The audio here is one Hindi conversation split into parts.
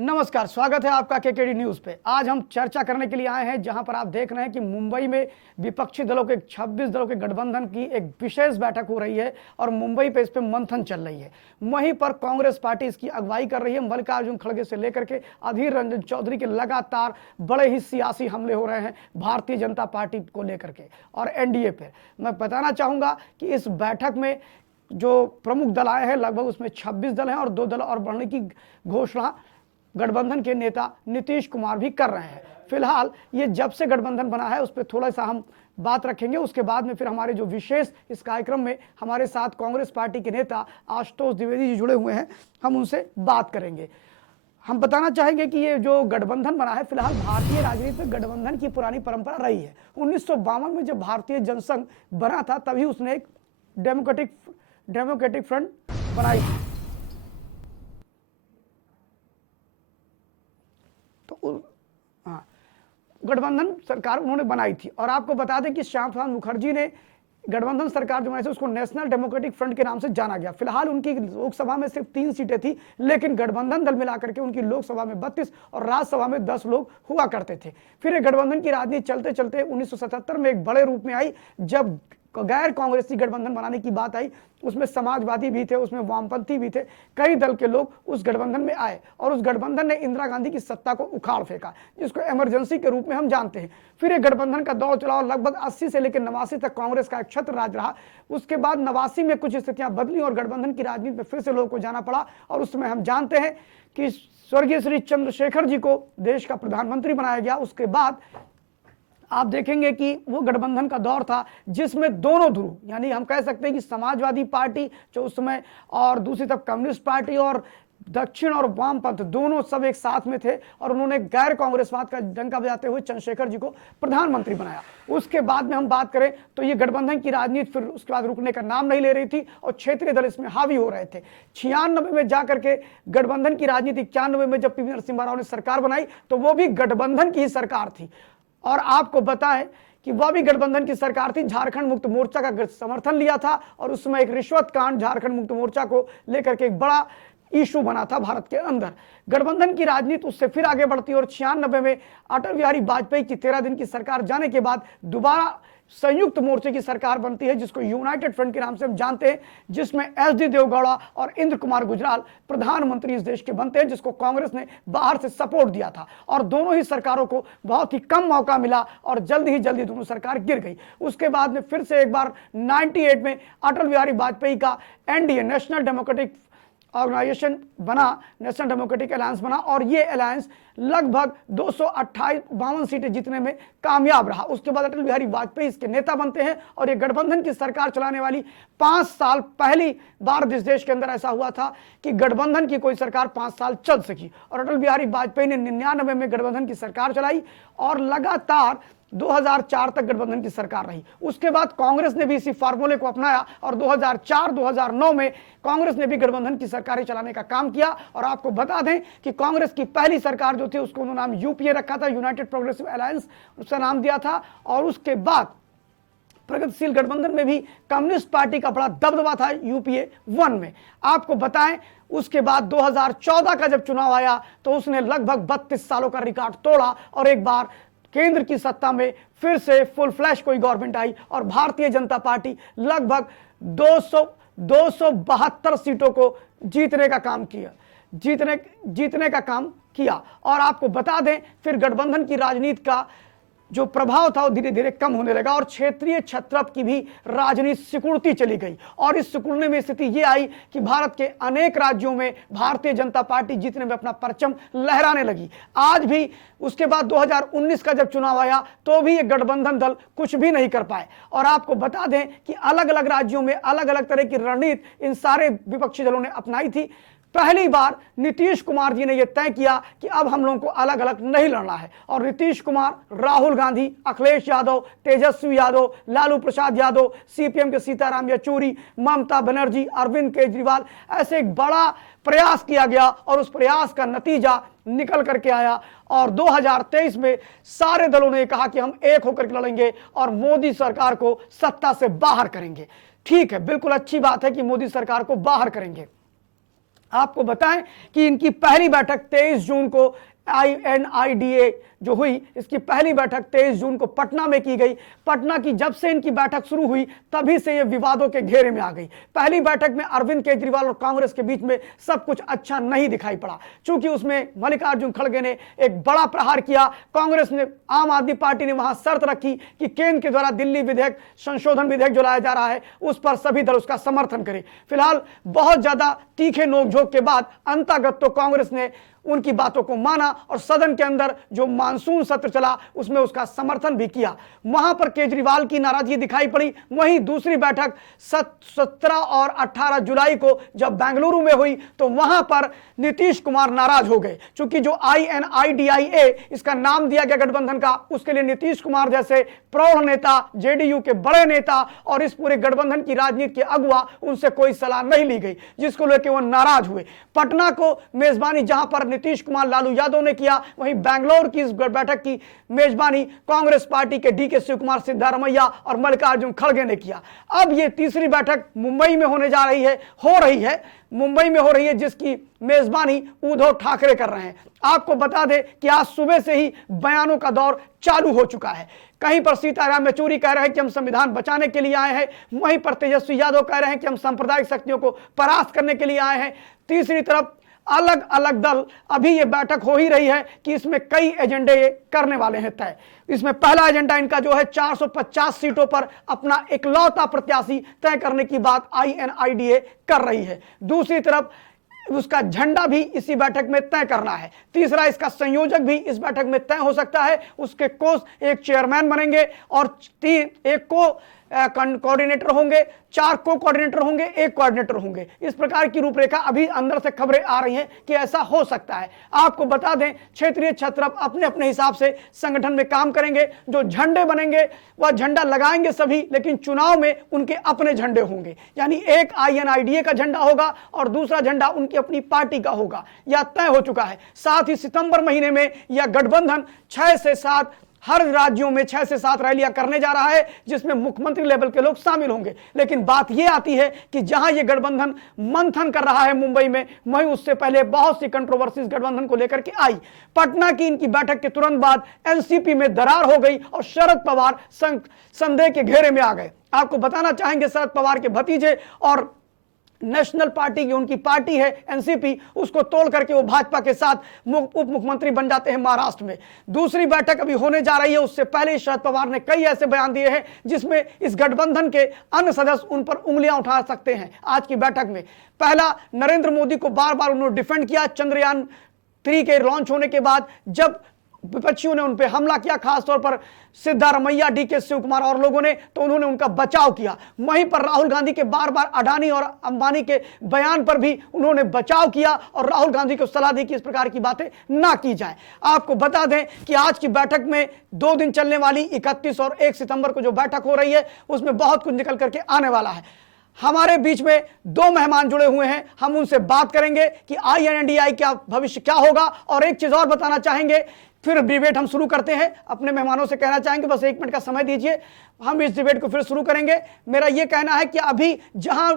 नमस्कार, स्वागत है आपका केकेडी न्यूज पे। आज हम चर्चा करने के लिए आए हैं जहां पर आप देख रहे हैं कि मुंबई में विपक्षी दलों के 26 दलों के गठबंधन की एक विशेष बैठक हो रही है और मुंबई पे इस पे मंथन चल रही है। वहीं पर कांग्रेस पार्टी इसकी अगुवाई कर रही है। मल्लिकार्जुन खड़गे से लेकर के अधीर रंजन चौधरी के लगातार बड़े ही सियासी हमले हो रहे हैं भारतीय जनता पार्टी को लेकर के और एनडीए पे। मैं बताना चाहूंगा कि इस बैठक में जो प्रमुख दल आए हैं लगभग उसमें 26 दल हैं और 2 दल और बढ़ने की घोषणा गठबंधन के नेता नीतीश कुमार भी कर रहे हैं। फिलहाल ये जब से गठबंधन बना है उस पर थोड़ा सा हम बात रखेंगे। उसके बाद में फिर हमारे जो विशेष इस कार्यक्रम में हमारे साथ कांग्रेस पार्टी के नेता आशुतोष द्विवेदी जी जुड़े हुए हैं, हम उनसे बात करेंगे। हम बताना चाहेंगे कि ये जो गठबंधन बना है, फिलहाल भारतीय राजनीति में गठबंधन की पुरानी परंपरा रही है। 1952 में जब भारतीय जनसंघ बना था तभी उसने एक डेमोक्रेटिक फ्रंट बनाई थी। तो हाँ, गठबंधन सरकार उन्होंने बनाई थी और आपको बता दें कि श्याम प्रसाद मुखर्जी ने गठबंधन सरकार जो बनाई थी उसको नेशनल डेमोक्रेटिक फ्रंट के नाम से जाना गया। फिलहाल उनकी लोकसभा में सिर्फ 3 सीटें थी, लेकिन गठबंधन दल मिलाकर के उनकी लोकसभा में 32 और राज्यसभा में 10 लोग हुआ करते थे। फिर ये गठबंधन की राजनीति चलते चलते 1977 में एक बड़े रूप में आई जब गैर कांग्रेसी गठबंधन बनाने की बात आई। उसमें समाजवादी भी थे, उसमें वामपंथी भी थे, कई दल के लोग उस गठबंधन में आए और उस गठबंधन ने इंदिरा गांधी की सत्ता को उखाड़ फेंका, जिसको इमरजेंसी के रूप में हम जानते हैं। फिर एक गठबंधन का दौर चला और लगभग 80 से लेकर 89 तक कांग्रेस का एक छत्र राज रहा। उसके बाद 89 में कुछ स्थितियां बदली और गठबंधन की राजनीति में फिर से लोगों को जाना पड़ा और उसमें हम जानते हैं कि स्वर्गीय श्री चंद्रशेखर जी को देश का प्रधानमंत्री बनाया गया। उसके बाद आप देखेंगे कि वो गठबंधन का दौर था जिसमें दोनों ध्रुव, यानी हम कह सकते हैं कि समाजवादी पार्टी जो उस समय और दूसरी तरफ कम्युनिस्ट पार्टी और दक्षिण और वामपंथ दोनों सब एक साथ में थे और उन्होंने गैर कांग्रेसवाद का डंका बजाते हुए चंद्रशेखर जी को प्रधानमंत्री बनाया। उसके बाद में हम बात करें तो ये गठबंधन की राजनीति फिर उसके बाद रुकने का नाम नहीं ले रही थी और क्षेत्रीय दल इसमें हावी हो रहे थे। 96 में जाकर के गठबंधन की राजनीति, 91 में जब पीवी नरसिम्हा राव ने सरकार बनाई तो वो भी गठबंधन की ही सरकार थी और आपको बताएं कि वह भी गठबंधन की सरकार थी। झारखंड मुक्त मोर्चा का समर्थन लिया था और उसमें एक रिश्वत कांड झारखंड मुक्त मोर्चा को लेकर के एक बड़ा इशू बना था भारत के अंदर। गठबंधन की राजनीति उससे फिर आगे बढ़ती और 96 में अटल बिहारी वाजपेयी की 13 दिन की सरकार जाने के बाद दोबारा संयुक्त मोर्चे की सरकार बनती है जिसको यूनाइटेड फ्रंट के नाम से हम जानते हैं, जिसमें एसडी देवगौड़ा और इंद्र कुमार गुजराल प्रधानमंत्री इस देश के बनते हैं, जिसको कांग्रेस ने बाहर से सपोर्ट दिया था और दोनों ही सरकारों को बहुत ही कम मौका मिला और जल्दी दोनों सरकार गिर गई। उसके बाद में फिर से एक बार 98 में अटल बिहारी वाजपेयी का एनडीए नेशनल डेमोक्रेटिक ऑर्गेनाइजेशन बना, नेशनल डेमोक्रेटिक अलायंस बना और ये अलायंस लगभग 252 सीटें जीतने में कामयाब रहा। उसके बाद अटल बिहारी वाजपेयी इसके नेता बनते हैं और ये गठबंधन की सरकार चलाने वाली 5 साल पहली बार इस देश के अंदर ऐसा हुआ था कि गठबंधन की कोई सरकार 5 साल चल सकी और अटल बिहारी वाजपेयी ने 99 में गठबंधन की सरकार चलाई और लगातार 2004 तक गठबंधन की सरकार रही। उसके बाद कांग्रेस ने भी इसी फार्मूले को अपनाया और 2004-2009 में कांग्रेस ने भी गठबंधन की सरकारें चलाने का काम किया और आपको बता दें कि कांग्रेस की पहली सरकार जो थी उसको उन्होंने नाम यूपीए रखा था, यूनाइटेड प्रोग्रेसिव अलायंस उसका नाम दिया था। और उसके बाद प्रगतिशील गठबंधन में भी कम्युनिस्ट पार्टी का बड़ा दबदबा था यूपीए 1 में। आपको बताएं उसके बाद 2014 का जब चुनाव आया तो उसने लगभग 32 सालों का रिकॉर्ड तोड़ा और एक बार केंद्र की सत्ता में फिर से फुल फ्लैश कोई गवर्नमेंट आई और भारतीय जनता पार्टी लगभग 272 सीटों को जीतने का काम किया। और आपको बता दें फिर गठबंधन की राजनीति का जो प्रभाव था वो धीरे धीरे कम होने लगा और क्षेत्रीय छत्रप की भी राजनीति सिकुड़ती चली गई और इस सिकुड़ने में स्थिति ये आई कि भारत के अनेक राज्यों में भारतीय जनता पार्टी जीतने में अपना परचम लहराने लगी। आज भी उसके बाद 2019 का जब चुनाव आया तो भी ये गठबंधन दल कुछ भी नहीं कर पाए और आपको बता दें कि अलग अलग राज्यों में अलग अलग तरह की रणनीति इन सारे विपक्षी दलों ने अपनाई थी। पहली बार नीतीश कुमार जी ने यह तय किया कि अब हम लोगों को अलग अलग नहीं लड़ना है और नीतीश कुमार, राहुल गांधी, अखिलेश यादव, तेजस्वी यादव, लालू प्रसाद यादव, सीपीएम के सीताराम येचुरी, ममता बनर्जी, अरविंद केजरीवाल, ऐसे एक बड़ा प्रयास किया गया और उस प्रयास का नतीजा निकल करके आया और 2023 में सारे दलों ने कहा कि हम एक होकर के लड़ेंगे और मोदी सरकार को सत्ता से बाहर करेंगे। ठीक है, बिल्कुल अच्छी बात है कि मोदी सरकार को बाहर करेंगे, आपको बताएं कि इनकी पहली बैठक 23 जून को INIDA जो हुई, इसकी पहली बैठक 23 जून को पटना में की गई। पटना की जब से इनकी बैठक शुरू हुई तभी से ये विवादों के घेरे में आ गई। पहली बैठक में अरविंद केजरीवाल और कांग्रेस के बीच में सब कुछ अच्छा नहीं दिखाई पड़ा, क्योंकि उसमें मल्लिकार्जुन खड़गे ने एक बड़ा प्रहार किया। कांग्रेस ने, आम आदमी पार्टी ने वहां शर्त रखी कि केंद्र के द्वारा दिल्ली विधेयक, संशोधन विधेयक जो लाया जा रहा है उस पर सभी दल उसका समर्थन करें। फिलहाल बहुत ज्यादा तीखे नोकझोंक के बाद अंततः तो कांग्रेस ने उनकी बातों को माना और सदन के अंदर जो मानसून सत्र चला उसमें उसका समर्थन भी किया। वहां पर केजरीवाल की नाराजगी दिखाई पड़ी। वहीं दूसरी बैठक 17 और 18 जुलाई को जब बेंगलुरु में हुई तो वहां पर नीतीश कुमार नाराज हो गए, क्योंकि जो INIDIA इसका नाम दिया गया गठबंधन का, उसके लिए नीतीश कुमार जैसे प्रौढ़ नेता, JDU के बड़े नेता और इस पूरे गठबंधन की राजनीति के अगुवा, उनसे कोई सलाह नहीं ली गई, जिसको लेकर वो नाराज हुए। पटना को मेजबानी जहां पर नीतीश कुमार लालू यादव ने किया, वहीं बैंगलोर की इस बैठक की मेजबानी कांग्रेस पार्टी के DK शिवकुमार, सिद्धारमैया और मल्लिकार्जुन खड़गे ने किया। अब ये तीसरी बैठक मुंबई में होने जा रही है, मुंबई में हो रही है, जिसकी मेजबानी उद्धव ठाकरे कर रहे हैं। आपको बता दें कि आज सुबह से ही बयानों का दौर चालू हो चुका है। कहीं पर सीताराम येचुरी कह रहे हैं कि हम संविधान बचाने के लिए आए हैं, वहीं पर तेजस्वी यादव कह रहे हैं कि हम सांप्रदायिक शक्तियों को परास्त करने के लिए आए हैं। तीसरी तरफ अलग अलग दल, अभी ये बैठक हो ही रही है कि इसमें कई एजेंडे ये करने वाले हैं तय। इसमें पहला एजेंडा इनका जो है 450 सीटों पर अपना इकलौता प्रत्याशी तय करने की बात INIDA कर रही है। दूसरी तरफ उसका झंडा भी इसी बैठक में तय करना है। तीसरा, इसका संयोजक भी इस बैठक में तय हो सकता है। उसके एक चेयरमैन बनेंगे और एक कोऑर्डिनेटर होंगे, 4 कोऑर्डिनेटर होंगे, 1 कोऑर्डिनेटर होंगे। इस प्रकार की रूपरेखा अभी अंदर से खबरें आ रही हैं कि ऐसा हो सकता है। आपको बता दें, क्षेत्रीय छत्र अपने अपने हिसाब से संगठन में काम करेंगे। जो झंडे बनेंगे वह झंडा लगाएंगे सभी, लेकिन चुनाव में उनके अपने झंडे होंगे। यानी एक INIDA का झंडा होगा और दूसरा झंडा उनकी अपनी पार्टी का होगा, यह तय हो चुका है। साथ ही सितंबर महीने में यह गठबंधन 6 से 7 हर राज्यों में 6 से 7 रैलियां करने जा रहा है, जिसमें मुख्यमंत्री लेवल के लोग शामिल होंगे। लेकिन बात यह आती है कि जहां यह गठबंधन मंथन कर रहा है मुंबई में, वहीं उससे पहले बहुत सी कंट्रोवर्सीज गठबंधन को लेकर के आई। पटना की इनकी बैठक के तुरंत बाद NCP में दरार हो गई और शरद पवार संदेह के घेरे में आ गए। आपको बताना चाहेंगे, शरद पवार के भतीजे और नेशनल पार्टी की उनकी पार्टी है NCP, उसको तोड़ करके वो भाजपा के साथ उप मुख्यमंत्री बन जाते हैं महाराष्ट्र में। दूसरी बैठक अभी होने जा रही है, उससे पहले शरद पवार ने कई ऐसे बयान दिए हैं जिसमें इस गठबंधन के अन्य सदस्य उन पर उंगलियां उठा सकते हैं। आज की बैठक में पहला, नरेंद्र मोदी को बार बार उन्होंने डिफेंड किया। चंद्रयान 3 के लॉन्च होने के बाद जब विपक्षियों ने उन पर हमला किया, खासतौर पर सिद्धारमैया, DK शिवकुमार और लोगों ने, तो उन्होंने उनका बचाव किया। वहीं पर राहुल गांधी के बार बार अडानी और अंबानी के बयान पर भी उन्होंने बचाव किया और राहुल गांधी को सलाह दी कि इस प्रकार की बातें ना की जाए। आपको बता दें कि आज की बैठक में 2 दिन चलने वाली 31 और 1 सितंबर को जो बैठक हो रही है उसमें बहुत कुछ निकल करके आने वाला है। हमारे बीच में 2 मेहमान जुड़े हुए हैं, हम उनसे बात करेंगे कि INIDA का भविष्य क्या होगा। और एक चीज और बताना चाहेंगे, फिर डिबेट हम शुरू करते हैं। अपने मेहमानों से कहना चाहेंगे बस 1 मिनट का समय दीजिए, हम इस डिबेट को फिर शुरू करेंगे। मेरा यह कहना है कि अभी जहां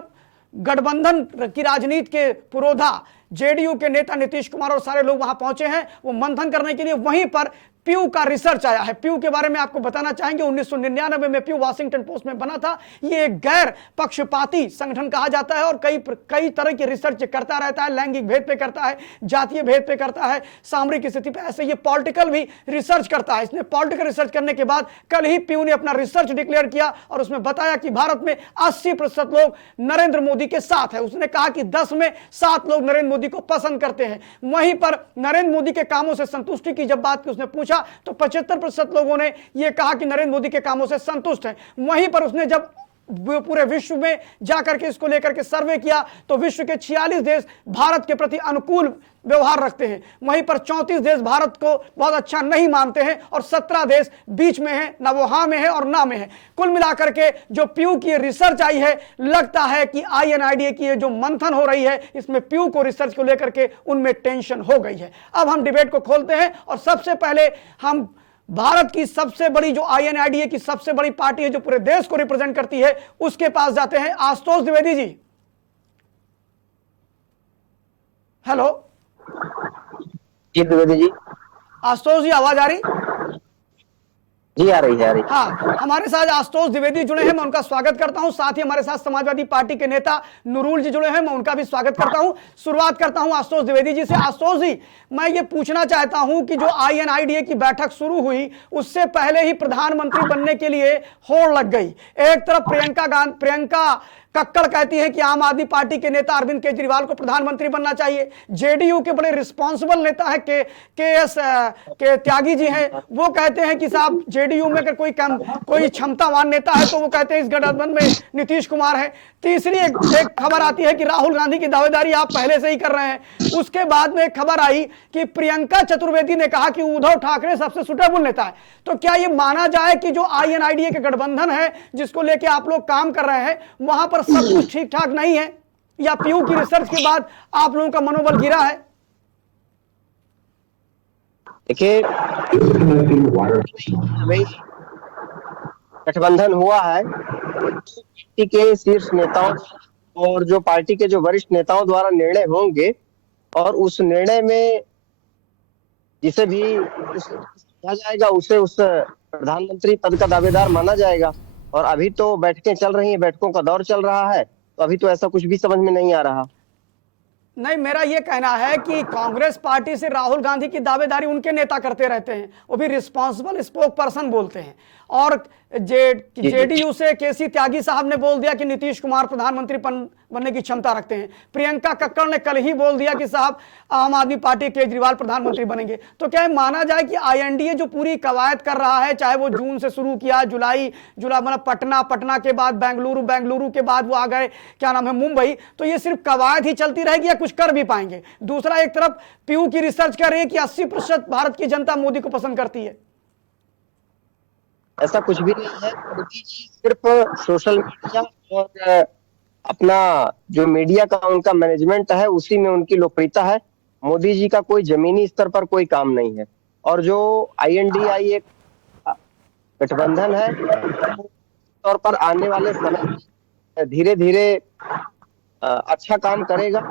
गठबंधन की राजनीति के पुरोधा JDU के नेता नीतीश कुमार और सारे लोग वहां पहुंचे हैं वो मंथन करने के लिए, वहीं पर प्यू का रिसर्च आया है। प्यू के बारे में आपको बताना चाहेंगे, 1999 में प्यू वाशिंगटन पोस्ट में बना था। ये एक गैर पक्षपाती संगठन कहा जाता है और कई तरह की रिसर्च करता रहता है। लैंगिक भेद पे करता है, जातीय भेद पे करता है, सामरिक स्थिति पे, ऐसे ये पॉलिटिकल भी रिसर्च करता है। इसने पॉलिटिकल रिसर्च करने के बाद कल ही प्यू ने अपना रिसर्च डिक्लेयर किया और उसमें बताया कि भारत में 80% लोग नरेंद्र मोदी के साथ है। उसने कहा कि 10 में 7 लोग नरेंद्र मोदी को पसंद करते हैं। वहीं पर नरेंद्र मोदी के कामों से संतुष्टि की जब बात की उसने पूछा तो 75% लोगों ने यह कहा कि नरेंद्र मोदी के कामों से संतुष्ट हैं। वहीं पर उसने जब पूरे विश्व में जाकर के इसको लेकर के सर्वे किया तो विश्व के 46 देश भारत के प्रति अनुकूल व्यवहार रखते हैं। वहीं पर 34 देश भारत को बहुत अच्छा नहीं मानते हैं और 17 देश बीच में हैं, ना वो हाँ में है और ना में है। कुल मिलाकर के जो प्यू की रिसर्च आई है, लगता है कि INIDA की जो मंथन हो रही है इसमें प्यू को रिसर्च को लेकर के उनमें टेंशन हो गई है। अब हम डिबेट को खोलते हैं और सबसे पहले हम भारत की सबसे बड़ी जो INIDA की सबसे बड़ी पार्टी है जो पूरे देश को रिप्रेजेंट करती है उसके पास जाते हैं। आशुतोष द्विवेदी जी, हेलो जी द्विवेदी जी। आशुतोष जी, आवाज आ रही? जी आ रही है, आ रही। हाँ, हमारे साथ आशुतोष द्विवेदी जुड़े हैं, मैं उनका स्वागत करता हूं। साथ ही हमारे साथ समाजवादी पार्टी के नेता नुरुल जी जुड़े हैं, मैं उनका भी स्वागत करता हूं। शुरुआत करता हूं आशुतोष द्विवेदी जी से। आशुतोष जी, मैं ये पूछना चाहता हूं कि जो INIDA की बैठक शुरू हुई, उससे पहले ही प्रधानमंत्री बनने के लिए होड़ लग गई। एक तरफ प्रियंका कक्कड़ कहती है कि आम आदमी पार्टी के नेता अरविंद केजरीवाल को प्रधानमंत्री बनना चाहिए। जेडीयू के बड़े रिस्पॉन्सिबल नेता है के त्यागी जी हैं, वो कहते हैं कि साहब जेडीयू में अगर कोई क्षमतावान नेता है तो वो कहते हैं इस गठबंधन में नीतीश कुमार है। तीसरी एक खबर आती है कि राहुल गांधी की दावेदारी आप पहले से ही कर रहे हैं। उसके बाद में एक खबर आई कि प्रियंका चतुर्वेदी ने कहा कि उद्धव ठाकरे सबसे सुटेबल नेता है। तो क्या ये माना जाए कि जो INIDA के गठबंधन है जिसको लेके आप लोग काम कर रहे हैं, वहां पर सब कुछ ठीक ठाक नहीं है, या पीयू की रिसर्च के बाद आप लोगों का मनोबल गिरा है? देखिए, गठबंधन हुआ है पार्टी के शीर्ष नेताओं और जो पार्टी के जो वरिष्ठ नेताओं द्वारा निर्णय होंगे, और उस निर्णय में जिसे भी कहा जाएगा उसे उस प्रधानमंत्री पद का दावेदार माना जाएगा। और अभी तो बैठकें चल रही हैं, बैठकों का दौर चल रहा है, तो अभी तो ऐसा कुछ भी समझ में नहीं आ रहा। नहीं, मेरा यह कहना है कि कांग्रेस पार्टी से राहुल गांधी की दावेदारी उनके नेता करते रहते हैं, वो भी रिस्पॉन्सिबल स्पोक पर्सन बोलते हैं। और जेडीयू से केसी त्यागी साहब ने बोल दिया कि नीतीश कुमार प्रधानमंत्री बनने की क्षमता रखते हैं। प्रियंका कक्कड़ ने कल ही बोल दिया कि साहब आम आदमी पार्टी केजरीवाल प्रधानमंत्री बनेंगे। तो क्या माना जाए कि INDA जो पूरी कवायद कर रहा है, चाहे वो जून से शुरू किया, जुलाई मतलब पटना के बाद बेंगलुरु के बाद वो आ गए क्या नाम है मुंबई, तो ये सिर्फ कवायद ही चलती रहेगी या कुछ कर भी पाएंगे? दूसरा, एक तरफ पीयू की रिसर्च कर रही है कि 80% भारत की जनता मोदी को पसंद करती है। ऐसा कुछ भी नहीं है। मोदी जी सिर्फ सोशल मीडिया और अपना जो मीडिया का उनका मैनेजमेंट है उसी में उनकी लोकप्रियता है। मोदी जी का कोई जमीनी स्तर पर कोई काम नहीं है। और जो INDA एक गठबंधन है, तौर पर आने वाले समय धीरे धीरे अच्छा काम करेगा।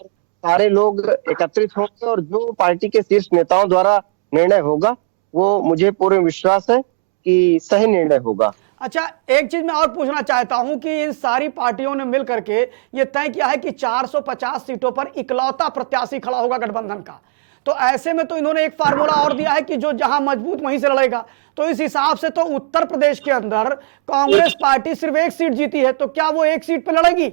सारे लोग एकत्रित होंगे और जो पार्टी के शीर्ष नेताओं द्वारा निर्णय होगा वो मुझे पूर्ण विश्वास है कि सही निर्णय होगा। अच्छा, एक चीज मैं और पूछना चाहता हूं कि इन सारी पार्टियों ने मिलकर के ये तय किया है कि 450 सीटों पर इकलौता प्रत्याशी खड़ा होगा गठबंधन का। तो ऐसे में तो इन्होंने एक फार्मूला और दिया है कि जो जहां मजबूत वहीं से लड़ेगा। तो इस हिसाब से तो उत्तर प्रदेश के अंदर कांग्रेस पार्टी सिर्फ एक सीट जीती है, तो क्या वो एक सीट पर लड़ेगी?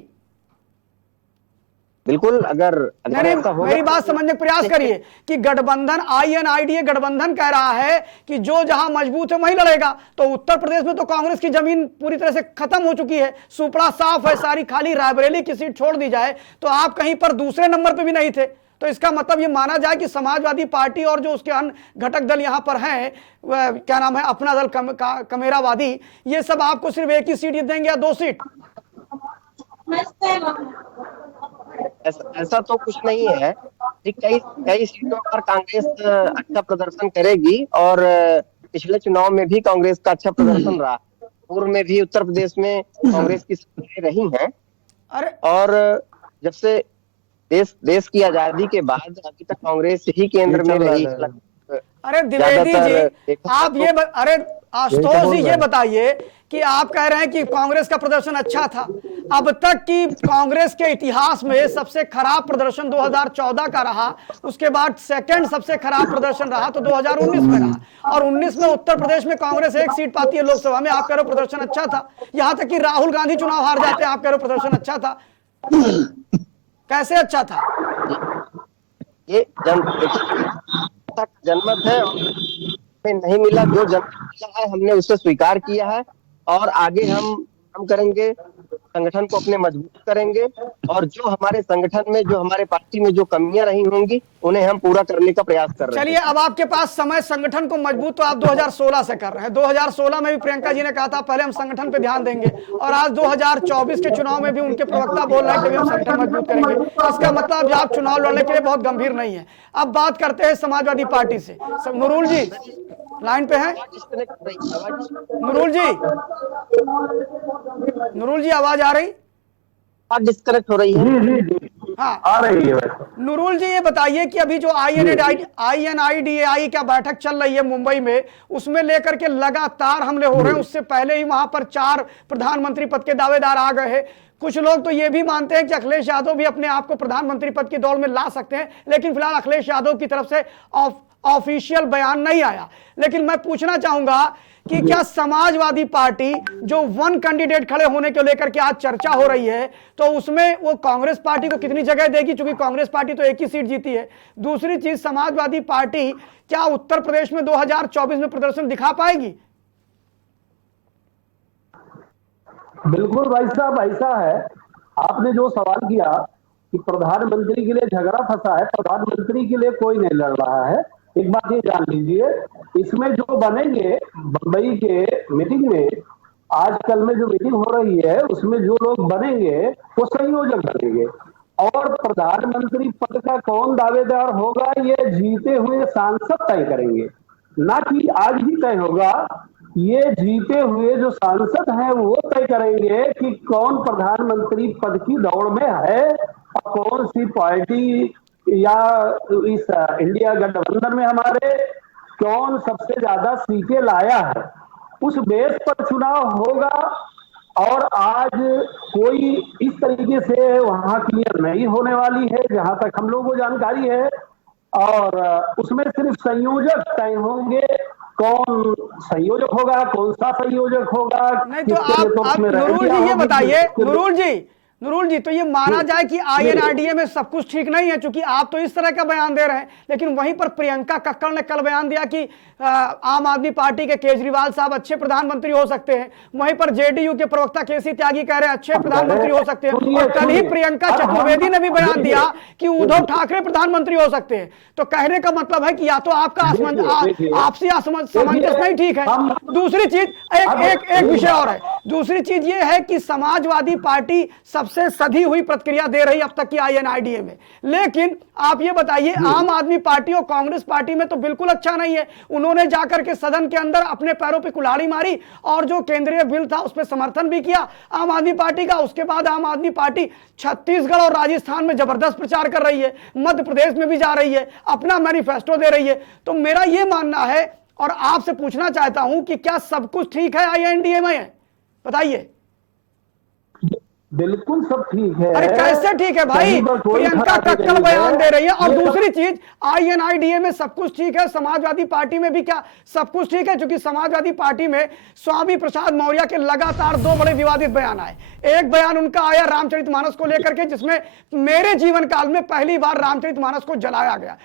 बिल्कुल। अगर ऐसा होगा, मेरी बात समझने का प्रयास करिए कि गठबंधन INIDA गठबंधन कह रहा है कि जो जहां मजबूत है वहीं लड़ेगा। तो उत्तर प्रदेश में तो कांग्रेस की जमीन पूरी तरह से खत्म हो चुकी है, सुपड़ा साफ है सारी, खाली रायबरेली की सीट छोड़ दी जाए तो आप कहीं पर दूसरे नंबर पे भी नहीं थे। तो इसका मतलब ये माना जाए कि समाजवादी पार्टी और जो उसके अन्य घटक दल यहां पर हैं, क्या नाम है, अपना दल, कमेरावादी, ये सब आपको सिर्फ एक ही सीट देंगे या 2 सीट? ऐसा तो कुछ नहीं है। कई कई सीटों पर कांग्रेस अच्छा प्रदर्शन करेगी और पिछले चुनाव में भी कांग्रेस का अच्छा प्रदर्शन रहा। पूर्व में भी उत्तर प्रदेश में कांग्रेस की सीटें रही हैं। और जब से देश की आजादी के बाद अभी तक कांग्रेस ही केंद्र में रही। अरे द्विवेदी जी, आप ये अरे आशुतोष जी, ये बताइए कि आप कह रहे हैं कि कांग्रेस का प्रदर्शन अच्छा था। अब तक की कांग्रेस के इतिहास में सबसे खराब प्रदर्शन 2014 का रहा, उसके बाद सेकंड सबसे खराब प्रदर्शन रहा तो 2019 में रहा, और 19 में उत्तर प्रदेश में कांग्रेस एक सीट पाती है लोकसभा में। आप कह रहे हो प्रदर्शन अच्छा था, यहां तक कि राहुल गांधी चुनाव हार जाते हैं, आप कह रहे हो प्रदर्शन अच्छा था। कैसे अच्छा था? ये जनमत है, नहीं मिला, जो जनमत मिला है हमने उसे स्वीकार किया है और आगे हम काम करेंगे, संगठन को अपने मजबूत करेंगे और जो हमारे संगठन में, जो हमारे पार्टी में जो कमियां रही होंगी उन्हें हम पूरा करने का प्रयास कर रहे हैं। चलिए, अब आपके पास समय संगठन को मजबूत तो आप 2016 से कर रहे हैं। 2016 में भी प्रियंका जी ने कहा था पहले हम संगठन पे ध्यान देंगे, और आज 2024 के चुनाव में भी उनके प्रवक्ता बोल रहे हैं कि हम संगठन मजबूत करेंगे। इसका मतलब आप चुनाव लड़ने के लिए बहुत गंभीर नहीं है। अब बात करते हैं समाजवादी पार्टी से। नुरुल जी लाइन पे हैं? नुरुल जी आवाज आ रही? डिस्कनेक्ट हो रही है। हाँ आ रही है वैसे। नूरुल जी, ये बताइए कि अभी जो INIDAI क्या बैठक चल रही है मुंबई में, उसमें लेकर के लगातार हमले हो रहे हैं। उससे पहले ही वहां पर 4 प्रधानमंत्री पद के दावेदार आ गए हैं। कुछ लोग तो ये भी मानते हैं कि अखिलेश यादव भी अपने आप को प्रधानमंत्री पद की दौड़ में ला सकते हैं, लेकिन फिलहाल अखिलेश यादव की तरफ से ऑफिशियल बयान नहीं आया। लेकिन मैं पूछना चाहूंगा कि क्या समाजवादी पार्टी जो 1 कैंडिडेट खड़े होने को लेकर के आज चर्चा हो रही है, तो उसमें वो कांग्रेस पार्टी को कितनी जगह देगी, क्योंकि कांग्रेस पार्टी तो एक ही सीट जीती है। दूसरी चीज, समाजवादी पार्टी क्या उत्तर प्रदेश में 2024 में प्रदर्शन दिखा पाएगी? बिल्कुल भाई साहब, ऐसा है, आपने जो सवाल किया कि प्रधानमंत्री के लिए झगड़ा फंसा है, प्रधानमंत्री के लिए कोई नहीं लड़ रहा है। एक बात ये जान लीजिए, इसमें जो बनेंगे बंबई के मीटिंग में, आजकल में जो मीटिंग हो रही है उसमें जो लोग बनेंगे वो संयोजक बनेंगे, और प्रधानमंत्री पद का कौन दावेदार होगा ये जीते हुए सांसद तय करेंगे, ना कि आज भी तय होगा। ये जीते हुए जो सांसद हैं वो तय करेंगे कि कौन प्रधानमंत्री पद की दौड़ में है और कौन सी पार्टी या इस इंडिया गठबंधन में हमारे कौन सबसे ज्यादा सीटें लाया है, उस बेस पर चुनाव होगा। और आज कोई इस तरीके से वहां क्लियर नहीं होने वाली है जहां तक हम लोगों को जानकारी है, और उसमें सिर्फ संयोजक तय होंगे। कौन संयोजक होगा, कौन सा संयोजक होगा, नहीं तो आप नूरुल जी ये बताइए, नूरुल जी, तो ये माना जाए कि INIDA में सब कुछ ठीक नहीं है, क्योंकि आप तो इस तरह का बयान दे रहे हैं, लेकिन वहीं पर प्रियंका कक्कड़ ने कल बयान दिया कि आम आदमी पार्टी के केजरीवाल साहब अच्छे प्रधानमंत्री हो सकते हैं। वहीं पर JDU के प्रवक्ता KC त्यागी कह रहे हैं अच्छे प्रधानमंत्री हो सकते हैं, और कल ही प्रियंका चतुर्वेदी ने भी बयान दिया कि उद्धव ठाकरे प्रधानमंत्री हो सकते हैं। तो कहने का मतलब है कि या तो आपका आपसी असमंजस नहीं ठीक है। दूसरी चीज, एक विषय और है, दूसरी चीज ये है कि समाजवादी पार्टी सबसे सधी हुई प्रतिक्रिया दे रही अब तक की INIDA में, लेकिन आप ये बताइए आम आदमी पार्टी और कांग्रेस पार्टी में तो बिल्कुल अच्छा नहीं है। उन्होंने जाकर के सदन के अंदर अपने पैरों पे कुल्हाड़ी मारी और जो केंद्रीय बिल था उस पर समर्थन भी किया आम आदमी पार्टी का। उसके बाद आम आदमी पार्टी छत्तीसगढ़ और राजस्थान में जबरदस्त प्रचार कर रही है, मध्य प्रदेश में भी जा रही है, अपना मैनिफेस्टो दे रही है। तो मेरा ये मानना है और आपसे पूछना चाहता हूं कि क्या सब कुछ ठीक है INDA में? बताइए। बिल्कुल सब ठीक है। अरे कैसे ठीक है भाई, प्रियंका कक्कड़ बयान दे रही है। और दूसरी चीज, INIDA में सब कुछ ठीक है, समाजवादी पार्टी में भी क्या सब कुछ ठीक है? क्योंकि समाजवादी पार्टी में स्वामी प्रसाद मौर्य के लगातार 2 बड़े विवादित बयान आए। एक बयान उनका आया रामचरितमानस को लेकर के, जिसमें मेरे जीवन काल में पहली बार रामचरितमानस को जलाया गया।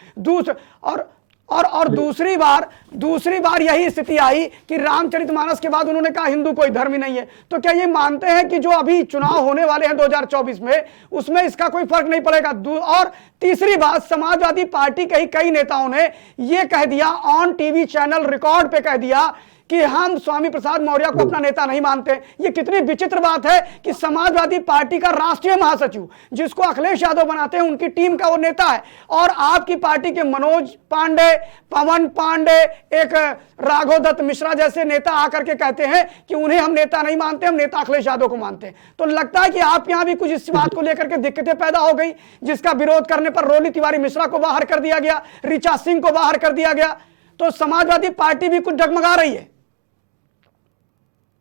दूसरी बार यही स्थिति आई कि रामचरितमानस के बाद उन्होंने कहा हिंदू कोई धर्म ही नहीं है। तो क्या ये मानते हैं कि जो अभी चुनाव होने वाले हैं 2024 में, उसमें इसका कोई फर्क नहीं पड़ेगा? और तीसरी बात, समाजवादी पार्टी के ही कई नेताओं ने यह कह दिया, ऑन टीवी चैनल रिकॉर्ड पे कह दिया कि हम स्वामी प्रसाद मौर्य को अपना नेता नहीं मानते। ये कितनी विचित्र बात है कि समाजवादी पार्टी का राष्ट्रीय महासचिव, जिसको अखिलेश यादव बनाते हैं, उनकी टीम का वो नेता है, और आपकी पार्टी के मनोज पांडे, पवन पांडे, एक राघव दत्त मिश्रा जैसे नेता आकर के कहते हैं कि उन्हें हम नेता नहीं मानते, हम नेता अखिलेश यादव को मानते हैं। तो लगता है कि आप यहां भी कुछ इस बात को लेकर के दिक्कतें पैदा हो गई, जिसका विरोध करने पर रोली तिवारी मिश्रा को बाहर कर दिया गया, ऋचा सिंह को बाहर कर दिया गया। तो समाजवादी पार्टी भी कुछ डगमगा रही है।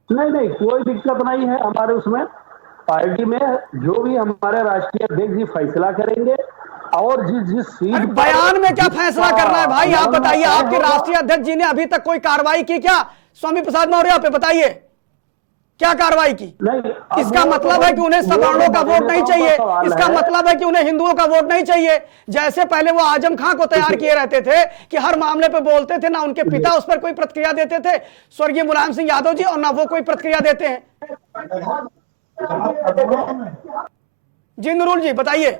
नहीं, कोई दिक्कत नहीं है हमारे उसमें। पार्टी में जो भी हमारे राष्ट्रीय अध्यक्ष जी फैसला करेंगे, और जिस सीट बयान में क्या फैसला करना है भाई, आप बताइए। आपके राष्ट्रीय अध्यक्ष जी ने अभी तक कोई कार्रवाई की क्या स्वामी प्रसाद मौर्य पे? बताइए क्या कार्रवाई की? इसका मतलब है कि उन्हें सवर्णों का वोट नहीं चाहिए, इसका मतलब है कि उन्हें हिंदुओं का वोट नहीं चाहिए। जैसे पहले वो आजम खां को तैयार किए रहते थे कि हर मामले पे बोलते थे, ना उनके पिता उस पर कोई प्रतिक्रिया देते थे, स्वर्गीय मुलायम सिंह यादव जी, और ना वो कोई प्रतिक्रिया देते हैं। जी नूरुल जी बताइए।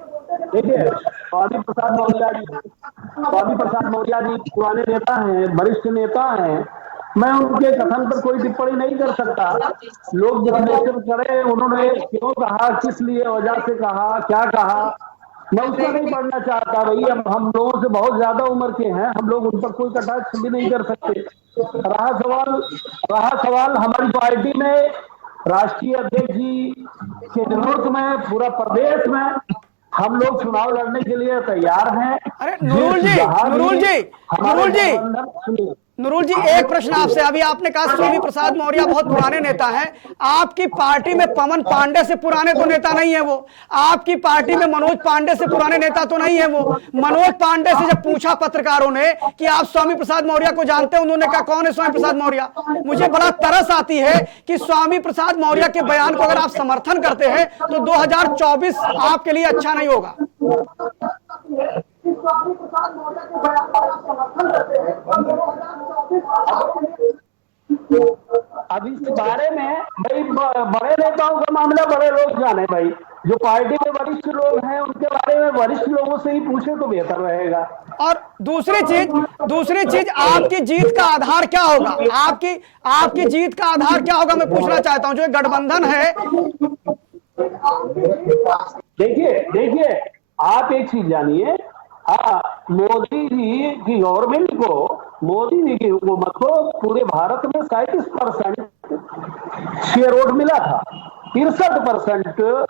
देखिए, स्वामी प्रसाद मौर्य जी पुराने नेता हैं, वरिष्ठ नेता हैं, मैं उनके कथन पर कोई टिप्पणी नहीं कर सकता। लोग विश्लेषण करें उन्होंने क्यों कहा, किस लिए वजह से कहा, क्या कहा, मैं उसको नहीं पढ़ना चाहता। भाई हम लोगों से बहुत ज्यादा उम्र के हैं, हम लोग उन पर कोई कटाक्ष भी नहीं कर सकते। रहा सवाल हमारी पार्टी में राष्ट्रीय अध्यक्ष जी के नेतृत्व में पूरा प्रदेश में हम लोग चुनाव लड़ने के लिए तैयार हैं। अरे नूरुल जी, नूरुल जी, नूरुल जी, नूरुल जी, एक प्रश्न आपसे। अभी आपने कहा स्वामी प्रसाद मौर्य बहुत पुराने नेता हैं। आपकी पार्टी में पवन पांडे से पुराने तो नेता नहीं है वो। आपकी पार्टी में मनोज पांडे से पुराने नेता तो नहीं है वो। मनोज पांडे से जब पूछा पत्रकारों ने कि आप स्वामी प्रसाद मौर्य को जानते हैं, उन्होंने कहा कौन है स्वामी प्रसाद मौर्य। मुझे बड़ा तरस आती है कि स्वामी प्रसाद मौर्य के बयान को अगर आप समर्थन करते हैं तो 2024 आपके लिए अच्छा नहीं होगा। अब इस बारे में भाई बड़े नेताओं का मामला बड़े लोग जाने भाई। जो पार्टी में वरिष्ठ लोग हैं उनके बारे में वरिष्ठ लोगों से ही पूछे तो बेहतर रहेगा। और दूसरी चीज आपकी जीत का आधार क्या होगा? आपकी जीत का आधार क्या होगा, मैं पूछना चाहता हूं। जो गठबंधन है, देखिए आप एक चीज जानिए। हाँ, मोदी जी की गवर्नमेंट को, मोदी जी की हुकूमत को पूरे भारत में 37% शेयर वोट मिला था। 63%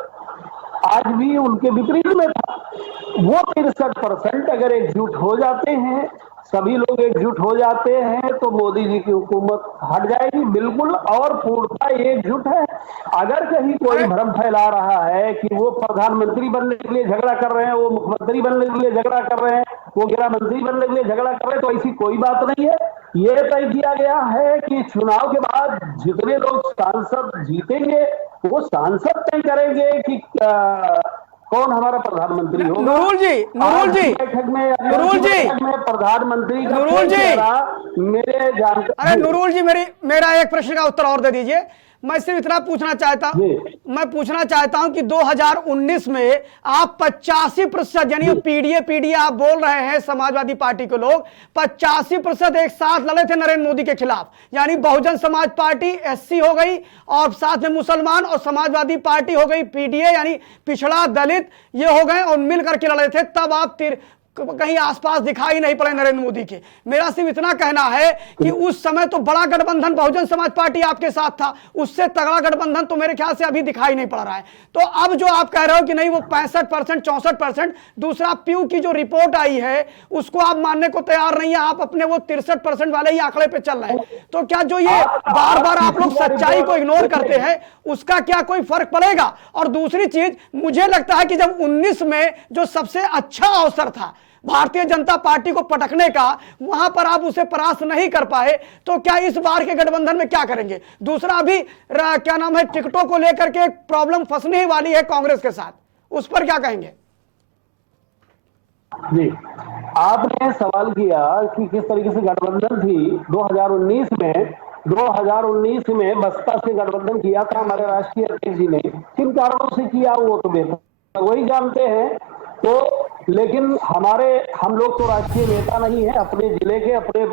आज भी उनके विपरीत में था। वो 63% अगर एकजुट हो जाते हैं, सभी लोग एकजुट हो जाते हैं तो मोदी जी की हुकूमत हट जाएगी बिल्कुल, और पूर्णतः एकजुट है। अगर कहीं कोई भ्रम फैला रहा है कि वो प्रधानमंत्री बनने के लिए झगड़ा कर रहे हैं, वो मुख्यमंत्री बनने के लिए झगड़ा कर रहे हैं, वो गृह मंत्री बनने के लिए झगड़ा कर रहे हैं, तो ऐसी कोई बात नहीं है। ये तय किया गया है कि चुनाव के बाद जितने लोग सांसद जीतेंगे वो सांसद तय करेंगे कि कौन हमारा प्रधानमंत्री होगा। नूरुल जी, बैठक में प्रधानमंत्री का नूरुल जी, मेरे जानकारी। अरे नूरुल जी, मेरा एक प्रश्न का उत्तर और दे दीजिए। मैं सिर्फ इतना पूछना चाहता हूं कि 2019 में आप 85%, यानी पीडीए आप बोल रहे हैं, समाजवादी पार्टी के लोग 85% एक साथ लड़े थे नरेंद्र मोदी के खिलाफ। यानी बहुजन समाज पार्टी एससी हो गई और साथ में मुसलमान, और समाजवादी पार्टी हो गई पीडीए, यानी पिछड़ा दलित, ये हो गए और मिलकर के लड़े थे। तब आप कहीं आसपास दिखाई नहीं पड़े नरेंद्र मोदी के। मेरा सिर्फ इतना कहना है कि उस समय तो बड़ा गठबंधन बहुजन समाज पार्टी आपके साथ था, उससे तगड़ा गठबंधन तो मेरे ख्याल से अभी दिखाई नहीं पड़ रहा है। तो अब जो आप कह रहे हो कि नहीं वो 65%, 64%, दूसरा प्यू की जो रिपोर्ट आई है उसको आप मानने को तैयार नहीं है, आप अपने वो 63% वाले ही आंकड़े पे चल रहे हैं। तो क्या जो ये बार बार आप लोग सच्चाई को इग्नोर करते हैं उसका क्या कोई फर्क पड़ेगा? और दूसरी चीज, मुझे लगता है कि जब 19 में जो सबसे अच्छा अवसर था भारतीय जनता पार्टी को पटकने का, वहां पर आप उसे परास्त नहीं कर पाए, तो क्या इस बार के गठबंधन में क्या करेंगे? दूसरा, अभी क्या नाम है, टिकटों को लेकर के एक प्रॉब्लम फंसने ही वाली है कांग्रेस के साथ, उस पर क्या कहेंगे? जी, आपने सवाल किया कि किस तरीके से गठबंधन थी 2019 में बसपा से गठबंधन किया था हमारे राष्ट्रीय अध्यक्ष जी ने। किन कारणों से किया वो तो बेहतर वही जानते हैं। तो लेकिन हम लोग तो राष्ट्रीय नेता नहीं है, अपने जिले के, अपने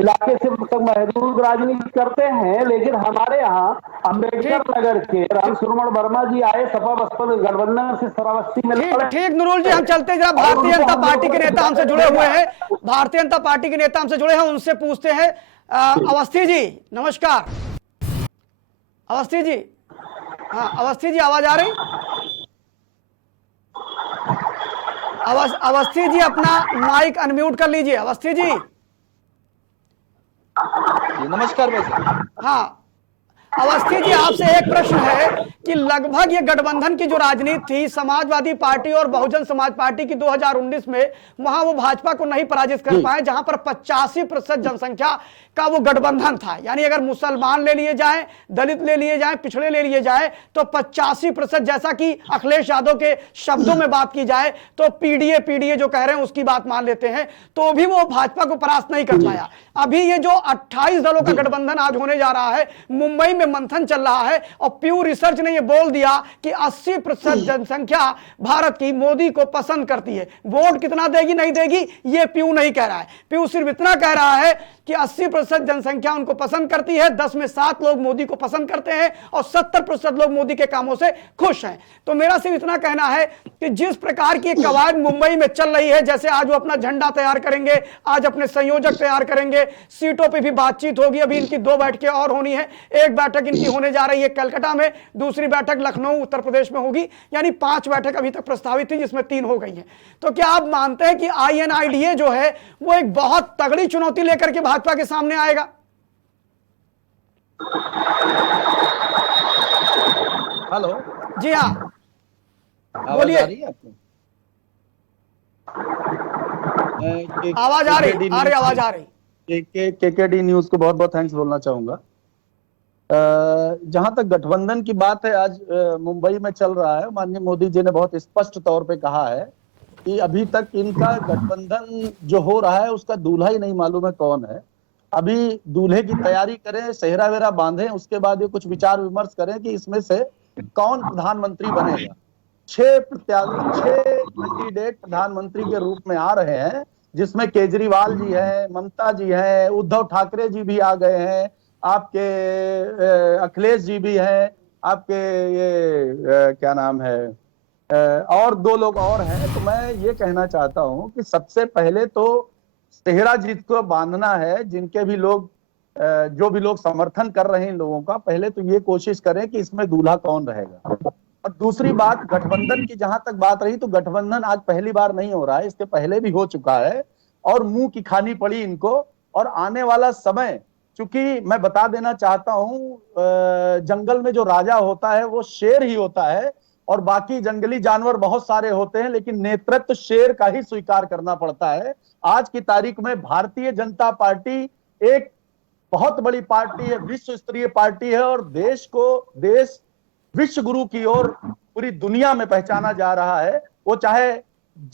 इलाके से महदूद राजनीति करते हैं। लेकिन हमारे यहाँ अम्बेडकर नगर के रामसुरमण वर्मा जी आए सपा बसपा गठबंधन से श्रावस्ती में। ठीक नूरुल जी, हम चलते जरा भारतीय जनता पार्टी के नेता हमसे जुड़े हुए हैं, भारतीय जनता पार्टी के नेता हमसे जुड़े हैं, उनसे पूछते हैं। अवस्थी जी नमस्कार। अवस्थी जी, हाँ अवस्थी जी, आवाज आ रही? अवस्थी जी अपना माइक अनम्यूट कर लीजिए। अवस्थी जी, नमस्कार भाई। हाँ अवस्थी जी, आपसे एक प्रश्न है कि लगभग ये गठबंधन की जो राजनीति थी समाजवादी पार्टी और बहुजन समाज पार्टी की 2019 में, वहां वो भाजपा को नहीं पराजित कर पाए, जहां पर 85% जनसंख्या का वो गठबंधन था। यानी अगर मुसलमान ले लिए जाए, दलित ले लिए जाए, पिछड़े ले लिए जाए, तो 85%, जैसा कि अखिलेश यादव के शब्दों में बात की जाए तो पीडीए जो कह रहे हैं उसकी बात मान लेते हैं, तो भी वो भाजपा को परास्त नहीं कर पाया। अभी ये जो 28 दलों का गठबंधन आज होने जा रहा है, मुंबई में मंथन चल रहा है और प्यू रिसर्च ने ये बोल दिया कि 80% जनसंख्या भारत की मोदी को पसंद करती है। वोट कितना देगी नहीं देगी ये प्यू नहीं कह रहा है, प्यू सिर्फ इतना कह रहा है कि 80% जनसंख्या उनको पसंद करती है, 10 में 7 लोग मोदी को पसंद करते हैं और 70% लोग मोदी के कामों से खुश हैं। तो मेरा सिर्फ इतना कहना है कि जिस प्रकार की कवायद मुंबई में चल रही है, जैसे आज वो अपना झंडा तैयार करेंगे, आज अपने संयोजक तैयार करेंगे, सीटों पे भी बातचीत होगी, अभी इनकी 2 बैठकें और होनी है, एक बैठक बैठक इनकी होने जा रही है कलकत्ता में, दूसरी बैठक लखनऊ उत्तर प्रदेश में होगी, यानी 5 बैठक अभी तक प्रस्तावित थी जिसमें 3 हो गई हैं। तो क्या आप मानते हैं कि INIDA जो है वो एक बहुत तगड़ी चुनौती लेकर के भाजपा के सामने आएगा? हेलो, जी हाँ, आवाज बोलिए। आ रही है आपको? आवाज आ रही, आवाज आ रही। केकेडी न्यूज को बहुत बहुत थैंक्स बोलना चाहूंगा। जहां तक गठबंधन की बात है, आज मुंबई में चल रहा है, माननीय मोदी जी ने बहुत स्पष्ट तौर पे कहा है कि अभी तक इनका गठबंधन जो हो रहा है उसका दूल्हा ही नहीं मालूम है कौन है। अभी दूल्हे की तैयारी करें, सेहरा वेरा बांधें, उसके बाद ये कुछ विचार विमर्श करें कि इसमें से कौन प्रधानमंत्री बनेगा। 6 कैंडिडेट प्रधानमंत्री के रूप में आ रहे हैं, जिसमें केजरीवाल जी हैं, ममता जी हैं, उद्धव ठाकरे जी भी आ गए हैं, आपके अखिलेश जी भी हैं, आपके ये क्या नाम है, और 2 लोग और हैं। तो मैं ये कहना चाहता हूं कि सबसे पहले तो सेहरा जीत को बांधना है। जिनके भी लोग जो भी लोग समर्थन कर रहे हैं इन लोगों का, पहले तो ये कोशिश करें कि इसमें दूल्हा कौन रहेगा। और दूसरी बात, गठबंधन की जहां तक बात रही, तो गठबंधन आज पहली बार नहीं हो रहा है, इसके पहले भी हो चुका है और मुंह की खानी पड़ी इनको। और आने वाला समय, चूंकि मैं बता देना चाहता हूं, जंगल में जो राजा होता है वो शेर ही होता है और बाकी जंगली जानवर बहुत सारे होते हैं, लेकिन नेतृत्व शेर का ही स्वीकार करना पड़ता है। आज की तारीख में भारतीय जनता पार्टी एक बहुत बड़ी पार्टी है, विश्व स्तरीय पार्टी है और देश विश्व गुरु की ओर पूरी दुनिया में पहचाना जा रहा है। वो चाहे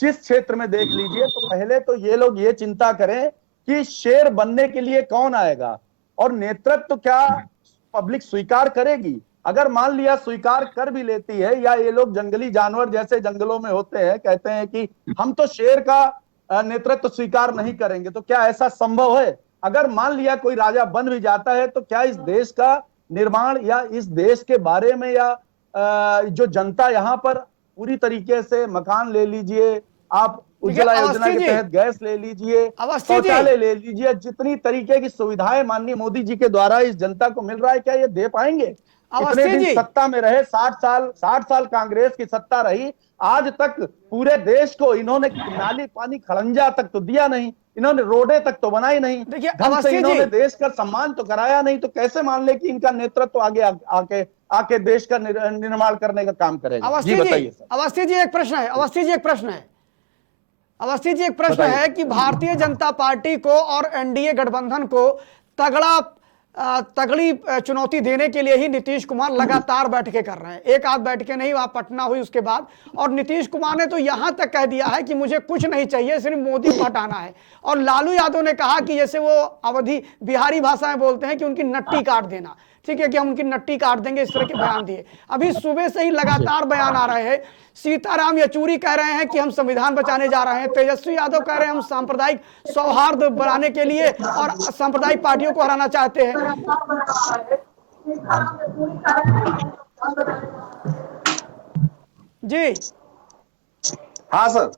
जिस क्षेत्र में देख लीजिए। तो पहले तो ये लोग ये चिंता करें कि शेर बनने के लिए कौन आएगा और नेतृत्व क्या पब्लिक स्वीकार करेगी। अगर मान लिया स्वीकार कर भी लेती है, या ये लोग जंगली जानवर जैसे जंगलों में होते हैं, कहते हैं कि हम तो शेर का नेतृत्व स्वीकार नहीं करेंगे, तो क्या ऐसा संभव है? अगर मान लिया कोई राजा बन भी जाता है, तो क्या इस देश का निर्माण या इस देश के बारे में, या जो जनता यहाँ पर पूरी तरीके से मकान ले लीजिए, आप उज्ज्वला योजना के तहत गैस ले लीजिए, शौचालय ले लीजिए, जितनी तरीके की सुविधाएं माननीय मोदी जी के द्वारा इस जनता को मिल रहा है, क्या ये दे पाएंगे? इतने दिन सत्ता में रहे, 60 साल कांग्रेस की सत्ता रही, आज तक पूरे देश को इन्होंने नाली पानी खड़ंजा तक तो दिया नहीं, इन्होंने रोडे तक तो बनाई नहीं, ढंग से इन्होंने देश का सम्मान तो कराया नहीं। तो कैसे मान ले कि इनका नेतृत्व आगे आके देश का निर्माण करने का काम करेगा? जी बताइए। अवस्थी जी एक प्रश्न है, अवस्थी जी एक प्रश्न है कि भारतीय जनता पार्टी को और एनडीए गठबंधन को तगड़ी चुनौती देने के लिए ही नीतीश कुमार लगातार बैठकें कर रहे हैं। एक आध बैठकें नहीं, वहां पटना हुई उसके बाद, और नीतीश कुमार ने तो यहां तक कह दिया है कि मुझे कुछ नहीं चाहिए, सिर्फ मोदी को हटाना है। और लालू यादव ने कहा कि जैसे वो अवधि बिहारी भाषा में बोलते हैं कि उनकी नट्टी काट देना, ठीक है, कि हम उनकी नट्टी काट देंगे, इस तरह के बयान दिए। अभी सुबह से ही लगातार बयान आ रहे हैं। सीताराम येचुरी कह रहे हैं कि हम संविधान बचाने जा रहे हैं, तेजस्वी यादव कह रहे हैं हम सांप्रदायिक सौहार्द बनाने के लिए और सांप्रदायिक पार्टियों को हराना चाहते हैं। जी हाँ सर।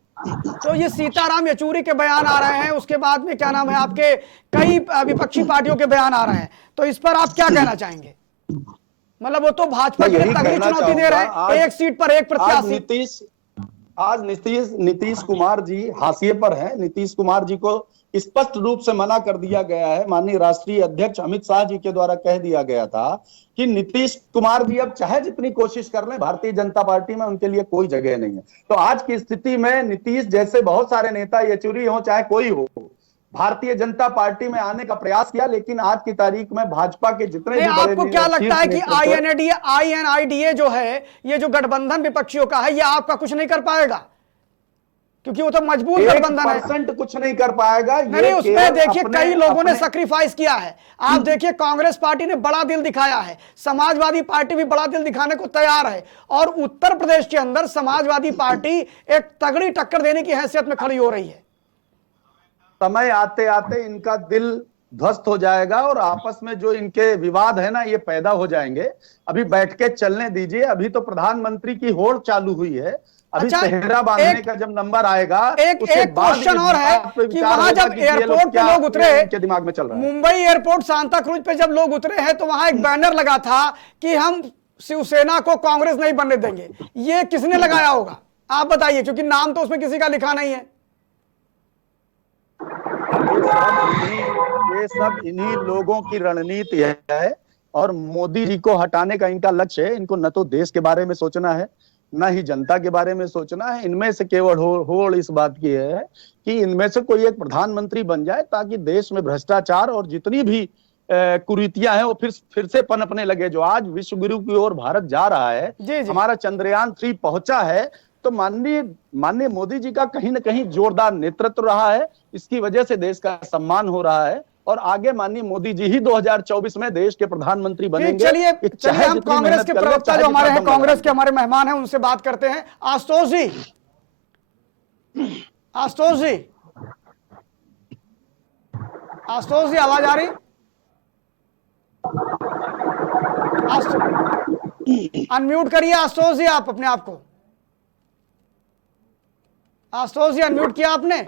तो ये सीताराम येचुरी के बयान आ रहे हैं, उसके बाद में क्या नाम है, आपके कई विपक्षी पार्टियों के बयान आ रहे हैं, तो इस पर आप क्या कहना चाहेंगे? मतलब वो तो भाजपा के लिए तगड़ी चुनौती दे रहे हैं, एक सीट पर एक प्रत्याशी। आज नीतीश कुमार जी हाशिए पर हैं। नीतीश कुमार जी को स्पष्ट रूप से मना कर दिया गया है, माननीय राष्ट्रीय अध्यक्ष अमित शाह जी के द्वारा कह दिया गया था कि नीतीश कुमार जी अब चाहे जितनी कोशिश कर लें, भारतीय जनता पार्टी में उनके लिए कोई जगह नहीं है। तो आज की स्थिति में नीतीश जैसे बहुत सारे नेता, येचुरी हो चाहे कोई हो, भारतीय जनता पार्टी में आने का प्रयास किया, लेकिन आज की तारीख में भाजपा के जितने भी बड़े, आपको क्या लगता है कि INIDA जो है, ये जो गठबंधन विपक्षियों का है, ये आपका कुछ नहीं कर पाएगा? क्योंकि वो तो मजबूत गठबंधन है। 1% कुछ नहीं कर पाएगा। नहीं, उसमें देखिए कई लोगों ने सैक्रिफाइस किया है। आप देखिए कांग्रेस पार्टी ने बड़ा दिल दिखाया है, समाजवादी पार्टी भी बड़ा दिल दिखाने को तैयार है, और उत्तर प्रदेश के अंदर समाजवादी पार्टी एक तगड़ी टक्कर देने की हैसियत में खड़ी हो रही है। समय आते आते इनका दिल ध्वस्त हो जाएगा और आपस में जो इनके विवाद है ना, ये पैदा हो जाएंगे। अभी बैठ के चलने दीजिए। अभी तो प्रधानमंत्री की होड़ चालू हुई है, अभी अच्छा, चेहरा बांधने एक- का जब नंबर आएगा एक उसके एक बाद क्वेश्चन इस और है बात पे कि विचार वहां होगा जब कि ये एयरपोर्ट पे क्या लोग उतरे, इनके दिमाग में चल रहा है। मुंबई एयरपोर्ट सांता क्रूज पे जब लोग उतरे हैं तो वहां एक बैनर लगा था कि हम शिवसेना को कांग्रेस नहीं बनने देंगे। ये किसने लगाया होगा आप बताइए, क्योंकि नाम तो उसमें किसी का लिखा नहीं है। ये सब इन्हीं लोगों की रणनीति है और मोदी जी को हटाने का इनका लक्ष्य है। इनको न तो देश के बारे में सोचना है, न ही जनता के बारे में सोचना है। इनमें से केवल होड़ इस बात की है कि इनमें से कोई एक प्रधानमंत्री बन जाए ताकि देश में भ्रष्टाचार और जितनी भी कुरीतियां हैं वो फिर से पनपने लगे। जो आज विश्व गुरु की ओर भारत जा रहा है, जी जी, हमारा चंद्रयान 3 पहुंचा है, तो माननीय मोदी जी का कहीं न कहीं जोरदार नेतृत्व रहा है। इसकी वजह से देश का सम्मान हो रहा है और आगे माननीय मोदी जी ही 2024 में देश के प्रधानमंत्री ठीक, बनेंगे। चलिए ये चलिए चाहे हम जितनी कांग्रेस मेहनत के कर ले, प्रवक्ता चाहे जो हमारे जितना हैं, दम लगा कांग्रेस ले। के हमारे मेहमान हैं, उनसे बात करते हैं। आशुतोष जी, आशुतोष जी, आशुतोष जी, आवाज आ रही? अनम्यूट करिए आशुतोष जी आप अपने आप को। आशुतोष जी, अनम्यूट किया आपने?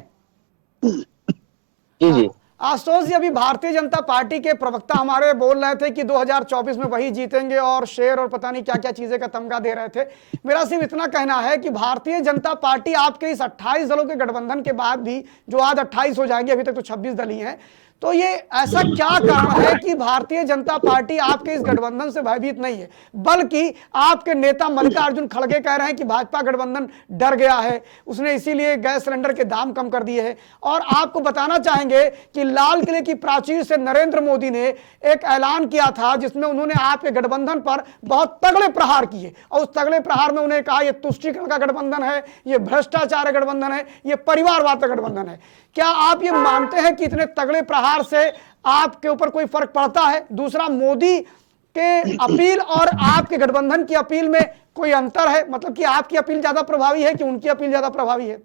जी जी। आशुतोष जी, अभी भारतीय जनता पार्टी के प्रवक्ता हमारे बोल रहे थे कि 2024 में वही जीतेंगे और शेर और पता नहीं क्या क्या चीजें का तमगा दे रहे थे। मेरा सिर्फ इतना कहना है कि भारतीय जनता पार्टी आपके इस 28 दलों के गठबंधन के बाद भी, जो आज 28 हो जाएंगे, अभी तक तो 26 दल ही हैं, तो ये ऐसा क्या कारण है कि भारतीय जनता पार्टी आपके इस गठबंधन से भयभीत नहीं है, बल्कि आपके नेता मल्लिकार्जुन खड़गे कह रहे हैं कि भाजपा गठबंधन डर गया है, उसने इसीलिए गैस सिलेंडर के दाम कम कर दिए हैं। और आपको बताना चाहेंगे कि लाल किले की प्राचीर से नरेंद्र मोदी ने एक ऐलान किया था जिसमें उन्होंने आपके गठबंधन पर बहुत तगड़े प्रहार किए और उस तगड़े प्रहार में उन्हें कहा यह तुष्टीकरण का गठबंधन है, यह भ्रष्टाचार का गठबंधन है, यह परिवारवाद का गठबंधन है। क्या आप ये मानते हैं कि इतने तगड़े प्रहार से आपके ऊपर कोई फर्क पड़ता है? दूसरा, मोदी के अपील और आपके गठबंधन की अपील में कोई अंतर है? मतलब कि आपकी अपील ज्यादा प्रभावी है कि उनकी अपील ज्यादा प्रभावी है?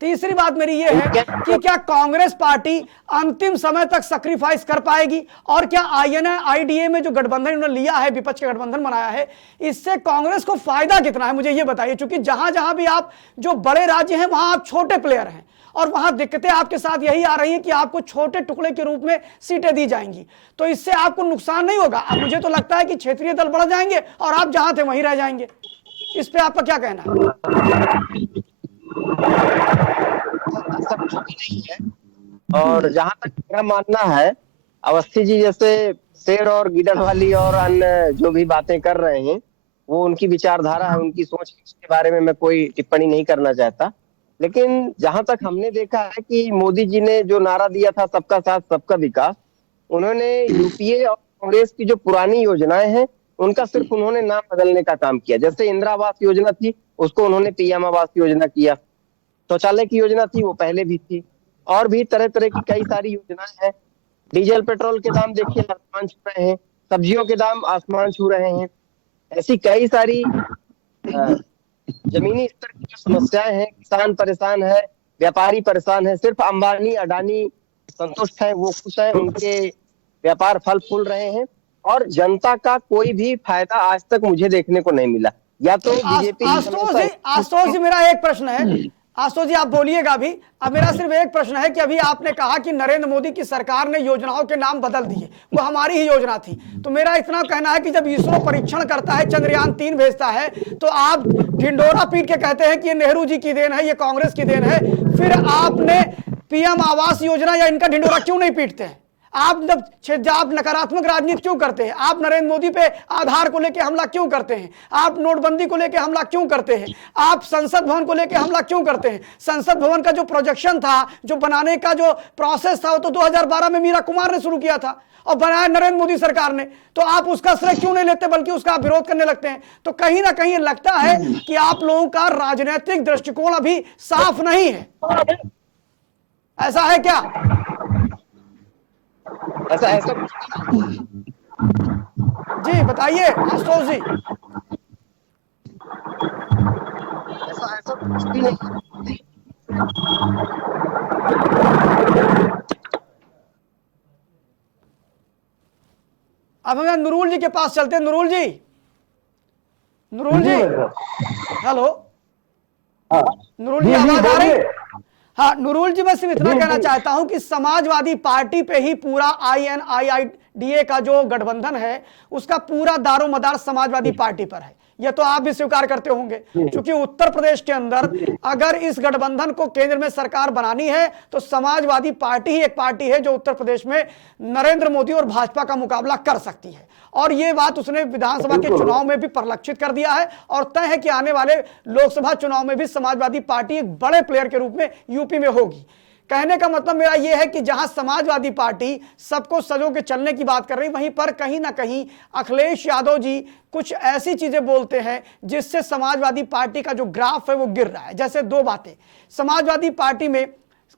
तीसरी बात मेरी ये है कि क्या कांग्रेस पार्टी अंतिम समय तक सैक्रिफाइस कर पाएगी, और क्या INA-IDA में जो गठबंधन उन्होंने लिया है, विपक्ष का गठबंधन बनाया है, इससे कांग्रेस को फायदा कितना है? मुझे ये बताइए, क्योंकि जहां जहां भी आप, जो बड़े राज्य हैं वहां आप छोटे प्लेयर हैं और वहां दिक्कतें आपके साथ यही आ रही है कि आपको छोटे टुकड़े के रूप में सीटें दी जाएंगी, तो इससे आपको नुकसान नहीं होगा? अब मुझे तो लगता है कि क्षेत्रीय दल बढ़ जाएंगे और आप जहां थे वहीं रह जाएंगे। इस पे आपका क्या कहना है? ऐसा कुछ भी नहीं है। और जहां तक मेरा मानना है, अवस्थी जी जैसे शेर और गिदड़ वाली और अन्य जो भी बातें कर रहे हैं, वो उनकी विचारधारा है, उनकी सोच है, उसके बारे में मैं कोई टिप्पणी नहीं करना चाहता। लेकिन जहां तक हमने देखा है कि मोदी जी ने जो नारा दिया था सबका साथ सबका विकास, उन्होंने यूपीए और कांग्रेस की जो पुरानी योजनाएं हैं उनका सिर्फ उन्होंने नाम बदलने का काम किया। जैसे इंदिरा आवास योजना थी, उसको उन्होंने पीएम आवास योजना किया। शौचालय की योजना थी, वो पहले भी थी। और भी तरह तरह की कई सारी योजनाएं हैं। डीजल पेट्रोल के दाम देखिए आसमान छू रहे हैं, सब्जियों के दाम आसमान छू रहे हैं। ऐसी कई सारी जमीनी स्तर की जो समस्याएं हैं, किसान परेशान है, व्यापारी परेशान है। सिर्फ अंबानी अडानी संतुष्ट है, वो खुश है, उनके व्यापार फल फूल रहे हैं और जनता का कोई भी फायदा आज तक मुझे देखने को नहीं मिला। या तो बीजेपी आशुतोष जी, मेरा एक प्रश्न है। आशुतोष जी, आप बोलिएगा भी। अब मेरा सिर्फ एक प्रश्न है कि अभी आपने कहा कि नरेंद्र मोदी की सरकार ने योजनाओं के नाम बदल दिए, वो हमारी ही योजना थी। तो मेरा इतना कहना है कि जब इसरो परीक्षण करता है, चंद्रयान 3 भेजता है, तो आप ढिंडोरा पीट के कहते हैं कि ये नेहरू जी की देन है, ये कांग्रेस की देन है। फिर आपने पीएम आवास योजना या इनका ढिंडोरा क्यों नहीं पीटते हैं? आप आप नकारात्मक राजनीति क्यों करते हैं? आप नरेंद्र मोदी पे आधार को लेकर हमला क्यों करते हैं? आप नोटबंदी को लेकर हमला क्यों करते हैं? आप संसद भवन को लेकर हमला क्यों करते हैं? संसद भवन का जो प्रोजेक्शन था, जो बनाने का जो प्रोसेस था, वो तो 2012 में मीरा कुमार ने शुरू किया था और बनाया नरेंद्र मोदी सरकार ने। तो आप उसका श्रेय क्यों नहीं लेते, बल्कि उसका विरोध करने लगते हैं? तो कहीं ना कहीं लगता है कि आप लोगों का राजनीतिक दृष्टिकोण अभी साफ नहीं है। ऐसा है क्या? ऐसा जी बताइए आशुतोष जी। ऐसा कुछ भी नहीं। अब हमें नूरुल जी के पास चलते हैं। नूरुल जी, नूरुल जी, हेलो। हाँ नूरुल जी जी आवाज आ रही? बोलिए। हाँ नूरुल जी, मैं सिर्फ इतना जी, कहना जी। चाहता हूं कि समाजवादी पार्टी पे ही पूरा INIIDA का जो गठबंधन है उसका पूरा दारोमदार समाजवादी पार्टी पर है। यह तो आप भी स्वीकार करते होंगे, क्योंकि उत्तर प्रदेश के अंदर अगर इस गठबंधन को केंद्र में सरकार बनानी है तो समाजवादी पार्टी ही एक पार्टी है जो उत्तर प्रदेश में नरेंद्र मोदी और भाजपा का मुकाबला कर सकती है। और ये बात उसने विधानसभा के चुनाव में भी परिलक्षित कर दिया है और तय है कि आने वाले लोकसभा चुनाव में भी समाजवादी पार्टी एक बड़े प्लेयर के रूप में यूपी में होगी। कहने का मतलब मेरा यह है कि जहां समाजवादी पार्टी सबको सजो के चलने की बात कर रही, वहीं पर कहीं ना कहीं अखिलेश यादव जी कुछ ऐसी चीजें बोलते हैं जिससे समाजवादी पार्टी का जो ग्राफ है वो गिर रहा है। जैसे दो बातें, समाजवादी पार्टी में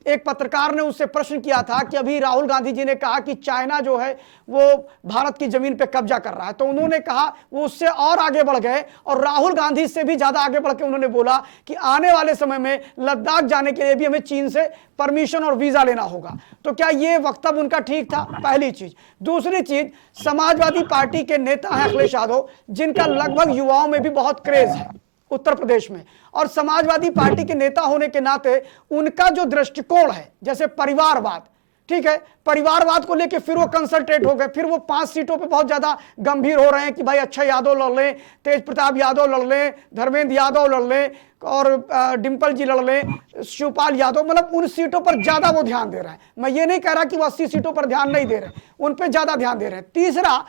एक पत्रकार ने उससे प्रश्न किया था कि अभी राहुल गांधी जी ने कहा कि चाइना जो है वो भारत की जमीन पे कब्जा कर रहा है, तो उन्होंने कहा वो उससे और आगे बढ़ गए और राहुल गांधी से भी ज्यादा आगे बढ़ के उन्होंने बोला कि आने वाले समय में लद्दाख जाने के लिए भी हमें चीन से परमिशन और वीजा लेना होगा। तो क्या ये वक्तव्य उनका ठीक था? पहली चीज। दूसरी चीज, समाजवादी पार्टी के नेता हैं अखिलेश यादव, जिनका लगभग युवाओं में भी बहुत क्रेज है उत्तर प्रदेश में, और समाजवादी पार्टी के नेता होने के नाते उनका जो दृष्टिकोण है, जैसे परिवारवाद, ठीक है, परिवारवाद को लेके फिर वो कंसंट्रेट हो गए, फिर वो 5 सीटों पे बहुत ज्यादा गंभीर हो रहे हैं कि भाई अक्षय यादव लड़ लें, तेज प्रताप यादव लड़ लें, धर्मेंद्र यादव लड़ लें और डिंपल जी लड़ लें, शिवपाल यादव, मतलब उन सीटों पर ज्यादा वो ध्यान दे रहे हैं। मैं ये नहीं कह रहा कि वो 80 सीटों पर ध्यान नहीं दे रहे, उन पर ज्यादा ध्यान दे रहे हैं। तीसरा,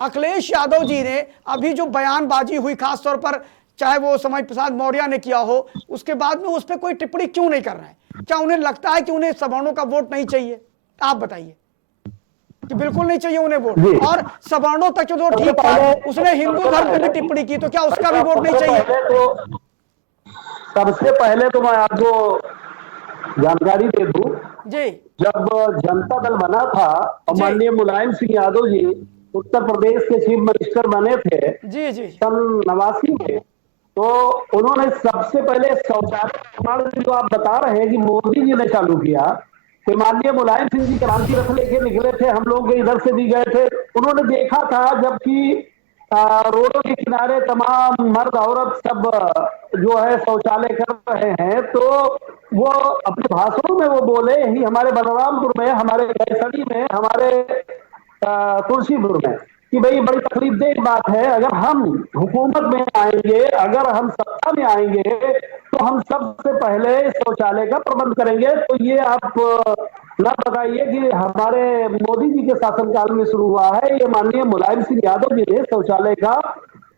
अखिलेश यादव जी ने अभी जो बयानबाजी हुई, खासतौर पर चाहे वो समय प्रसाद मौर्य ने किया हो, उसके बाद में उस पर कोई टिप्पणी क्यों नहीं कर रहे हैं? क्या उन्हें लगता है कि उन्हें सवर्णों का वोट नहीं चाहिए? आप बताइए कि बिल्कुल नहीं चाहिए उन्हें वोट, और सवर्णों तक जो ठीक था, उसने हिंदू धर्म पर भी टिप्पणी की, तो क्या उसका भी वोट नहीं चाहिए? सबसे पहले तो मैं आपको जानकारी दे दूं, जी जब जनता दल बना था और जी। माननीय मुलायम सिंह यादव जी उत्तर प्रदेश के चीफ मिनिस्टर बने थे जी जी सन 89 में, तो उन्होंने सबसे पहले शौचालय निर्माण जो आप बता रहे हैं कि मोदी जी ने चालू किया, कि माननीय मुलायम सिंह जी क्रांति रथ लेके निकले थे, हम लोग इधर से भी गए थे। उन्होंने देखा था जबकि रोडों के किनारे तमाम मर्द औरत सब जो है शौचालय कर रहे हैं, तो वो अपने भाषणों में वो बोले, ही हमारे बलरामपुर में, हमारे गैसड़ी में, हमारे तुलसीपुर में, कि भाई बड़ी तकलीफदेह बात है, अगर हम हुकूमत में आएंगे, अगर हम सत्ता में आएंगे तो हम सबसे पहले शौचालय का प्रबंध करेंगे। तो ये आप न बताइए कि हमारे मोदी जी के शासनकाल में शुरू हुआ है, ये माननीय मुलायम सिंह यादव जी ने शौचालय का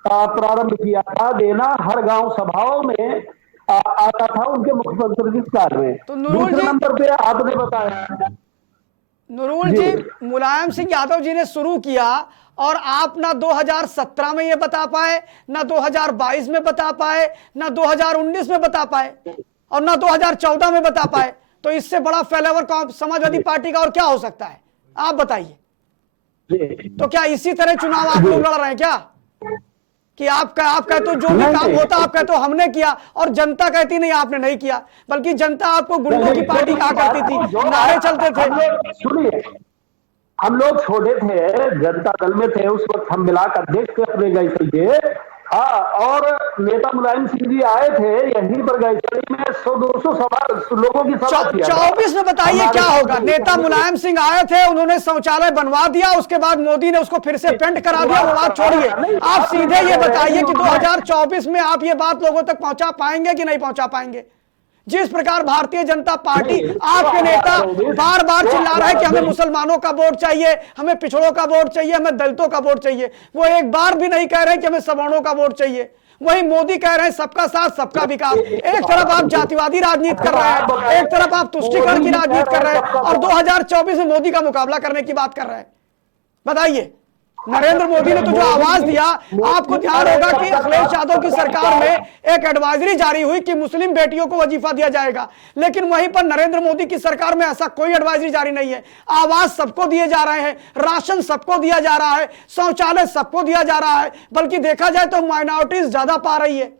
प्रारंभ किया था देना, हर गांव सभाओं में आता था उनके मुख्यमंत्री के काल में। तो नूरुल दूसरे जी, नंबर पे आपने बताया नूरुल जी, मुलायम सिंह यादव जी ने शुरू किया और आप ना 2017 में ये बता पाए, ना 2022 में बता पाए, ना 2019 में बता पाए और ना 2014 में बता पाए। तो इससे बड़ा फेलेवर समाजवादी पार्टी का और क्या हो सकता है? आप बताइए। तो क्या इसी तरह चुनाव आप लोग लड़ रहे हैं क्या, कि आप कहते हो जो भी काम होता आप कहते हो हमने किया और जनता कहती नहीं आपने नहीं किया, बल्कि जनता आपको गुंडों की पार्टी कहा करती थी, नारे चलते थे। सुनिए, हम लोग छोटे थे, जनता दल में थे, उस वक्त हम मिलाकर अध्यक्ष थे अपने गैसड़ी। हाँ, और नेता मुलायम सिंह जी आए थे यहीं पर गैसड़ी में, 100-200 सभा लोगों की सभा किया था। 24 में बताइए क्या होगा? नेता मुलायम सिंह आए थे, उन्होंने शौचालय बनवा दिया, उसके बाद मोदी ने उसको फिर से पेंट करा दिया, वो बात छोड़िए। आप सीधे ये बताइए कि 2024 में आप ये बात लोगों तक पहुंचा पाएंगे कि नहीं पहुंचा पाएंगे? जिस प्रकार भारतीय जनता पार्टी, आपके नेता बार बार चिल्ला रहे हैं कि हमें मुसलमानों का वोट चाहिए, हमें पिछड़ों का वोट चाहिए, हमें दलितों का वोट चाहिए, वो एक बार भी नहीं कह रहे कि हमें सवर्णों का वोट चाहिए। वही मोदी कह रहे हैं सबका साथ सबका विकास। एक तरफ आप जातिवादी राजनीति कर रहे हैं, एक तरफ आप तुष्टीकरण की राजनीति कर रहे हैं और 2024 में मोदी का मुकाबला करने की बात कर रहे हैं। बताइए, नरेंद्र मोदी ने तो जो आवाज दिया, आपको ध्यान होगा कि अखिलेश यादव की सरकार में एक एडवाइजरी जारी हुई कि मुस्लिम बेटियों को वजीफा दिया जाएगा, लेकिन वहीं पर नरेंद्र मोदी की सरकार में ऐसा कोई एडवाइजरी जारी नहीं है। आवाज सबको दिए जा रहे हैं, राशन सबको दिया जा रहा है, शौचालय सबको दिया जा रहा है, बल्कि देखा जाए तो माइनॉरिटीज ज्यादा पा रही है।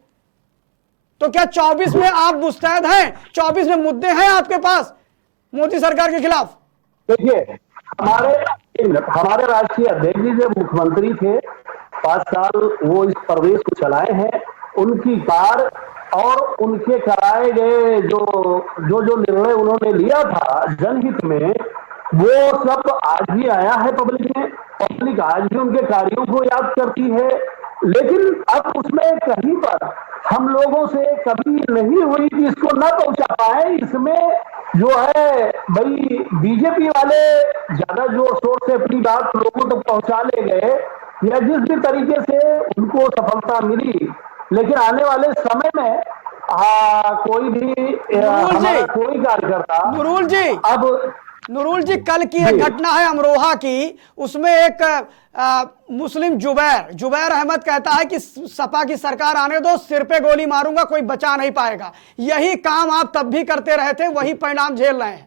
तो क्या 24 में आप मुस्तैद हैं? 24 में मुद्दे हैं आपके पास मोदी सरकार के खिलाफ? देखिए, हमारे राष्ट्रीय अध्यक्ष जी जो मुख्यमंत्री थे 5 साल, वो इस प्रदेश को चलाए हैं, उनकी कार और उनके कराए गए जो निर्णय उन्होंने लिया था जनहित में, वो सब आज भी आया है पब्लिक में। पब्लिक आज भी उनके कार्यों को याद करती है, लेकिन अब उसमें कहीं पर हम लोगों से कभी नहीं हुई कि इसको न पहुंचा पाए। इसमें जो है भाई बीजेपी वाले ज्यादा जोर शोर से अपनी बात लोगों तक पहुंचा ले गए, या जिस भी तरीके से उनको सफलता मिली, लेकिन आने वाले समय में कोई भी हमारा कोई कार्यकर्ता अब नूरुल जी, कल की एक घटना है अमरोहा की, उसमें एक मुस्लिम जुबैर अहमद कहता है कि सपा की सरकार आने दो, सिर पे गोली मारूंगा, कोई बचा नहीं पाएगा। यही काम आप तब भी करते रहे थे, वही परिणाम झेल रहे हैं।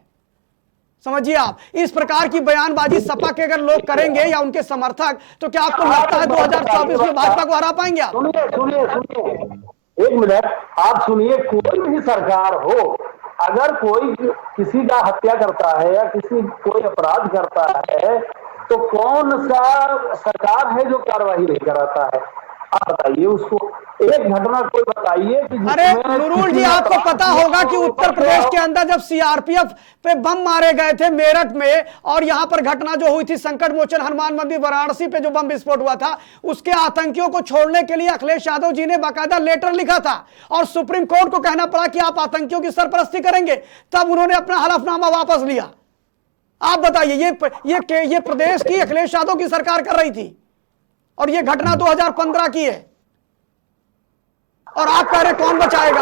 समझिए आप, इस प्रकार की बयानबाजी सपा के अगर लोग करेंगे या उनके समर्थक, तो क्या आपको लगता है 2024 में भाजपा को हरा पाएंगे आप? सुनिए एक मिनट, आप सुनिए। कोई भी सरकार हो, अगर कोई किसी का हत्या करता है या कोई अपराध करता है, तो कौन सा सरकार है जो कार्रवाई नहीं कराता है? आप बताइए उसको, एक घटना कोई बताइए कि अरे नूरुल जी, आपको पता होगा कि उत्तर प्रदेश के अंदर जब सीआरपीएफ पे बम मारे गए थे मेरठ में, और यहां पर घटना जो हुई थी संकट मोचन हनुमान मंदिर वाराणसी पे जो बम विस्फोट हुआ था, उसके आतंकियों को छोड़ने के लिए अखिलेश यादव जी ने बाकायदा लेटर लिखा था और सुप्रीम कोर्ट को कहना पड़ा कि आप आतंकियों की सरपरस्ती करेंगे, तब उन्होंने अपना हलफनामा वापस लिया। आप बताइए, ये प्रदेश की अखिलेश यादव की सरकार कर रही थी, और ये घटना 2015 की है, और आप कह रहे कौन बचाएगा?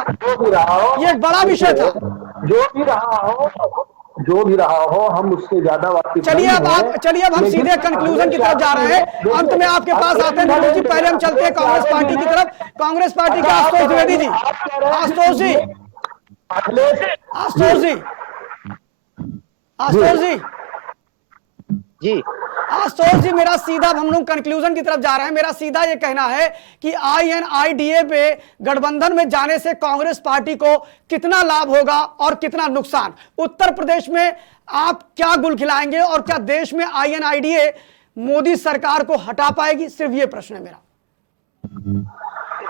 ये एक बड़ा विषय था। जो भी रहा हो हम उससे ज्यादा वाकिफ चलिए अब हम सीधे कंक्लूजन की तरफ जा रहे हैं। अंत में आपके पास आते हैं नूरुल जी, पहले हम चलते हैं कांग्रेस पार्टी की तरफ। कांग्रेस पार्टी के आशुतोष द्विवेदी जी, आशुतोष जी, मेरा सीधा, हम लोग कंक्लूजन की तरफ जा रहे हैं, मेरा सीधा ये कहना है कि INIDA पे गठबंधन में जाने से कांग्रेस पार्टी को कितना लाभ होगा और कितना नुकसान? उत्तर प्रदेश में आप क्या गुल खिलाएंगे, और क्या देश में INIDA मोदी सरकार को हटा पाएगी? सिर्फ ये प्रश्न है मेरा।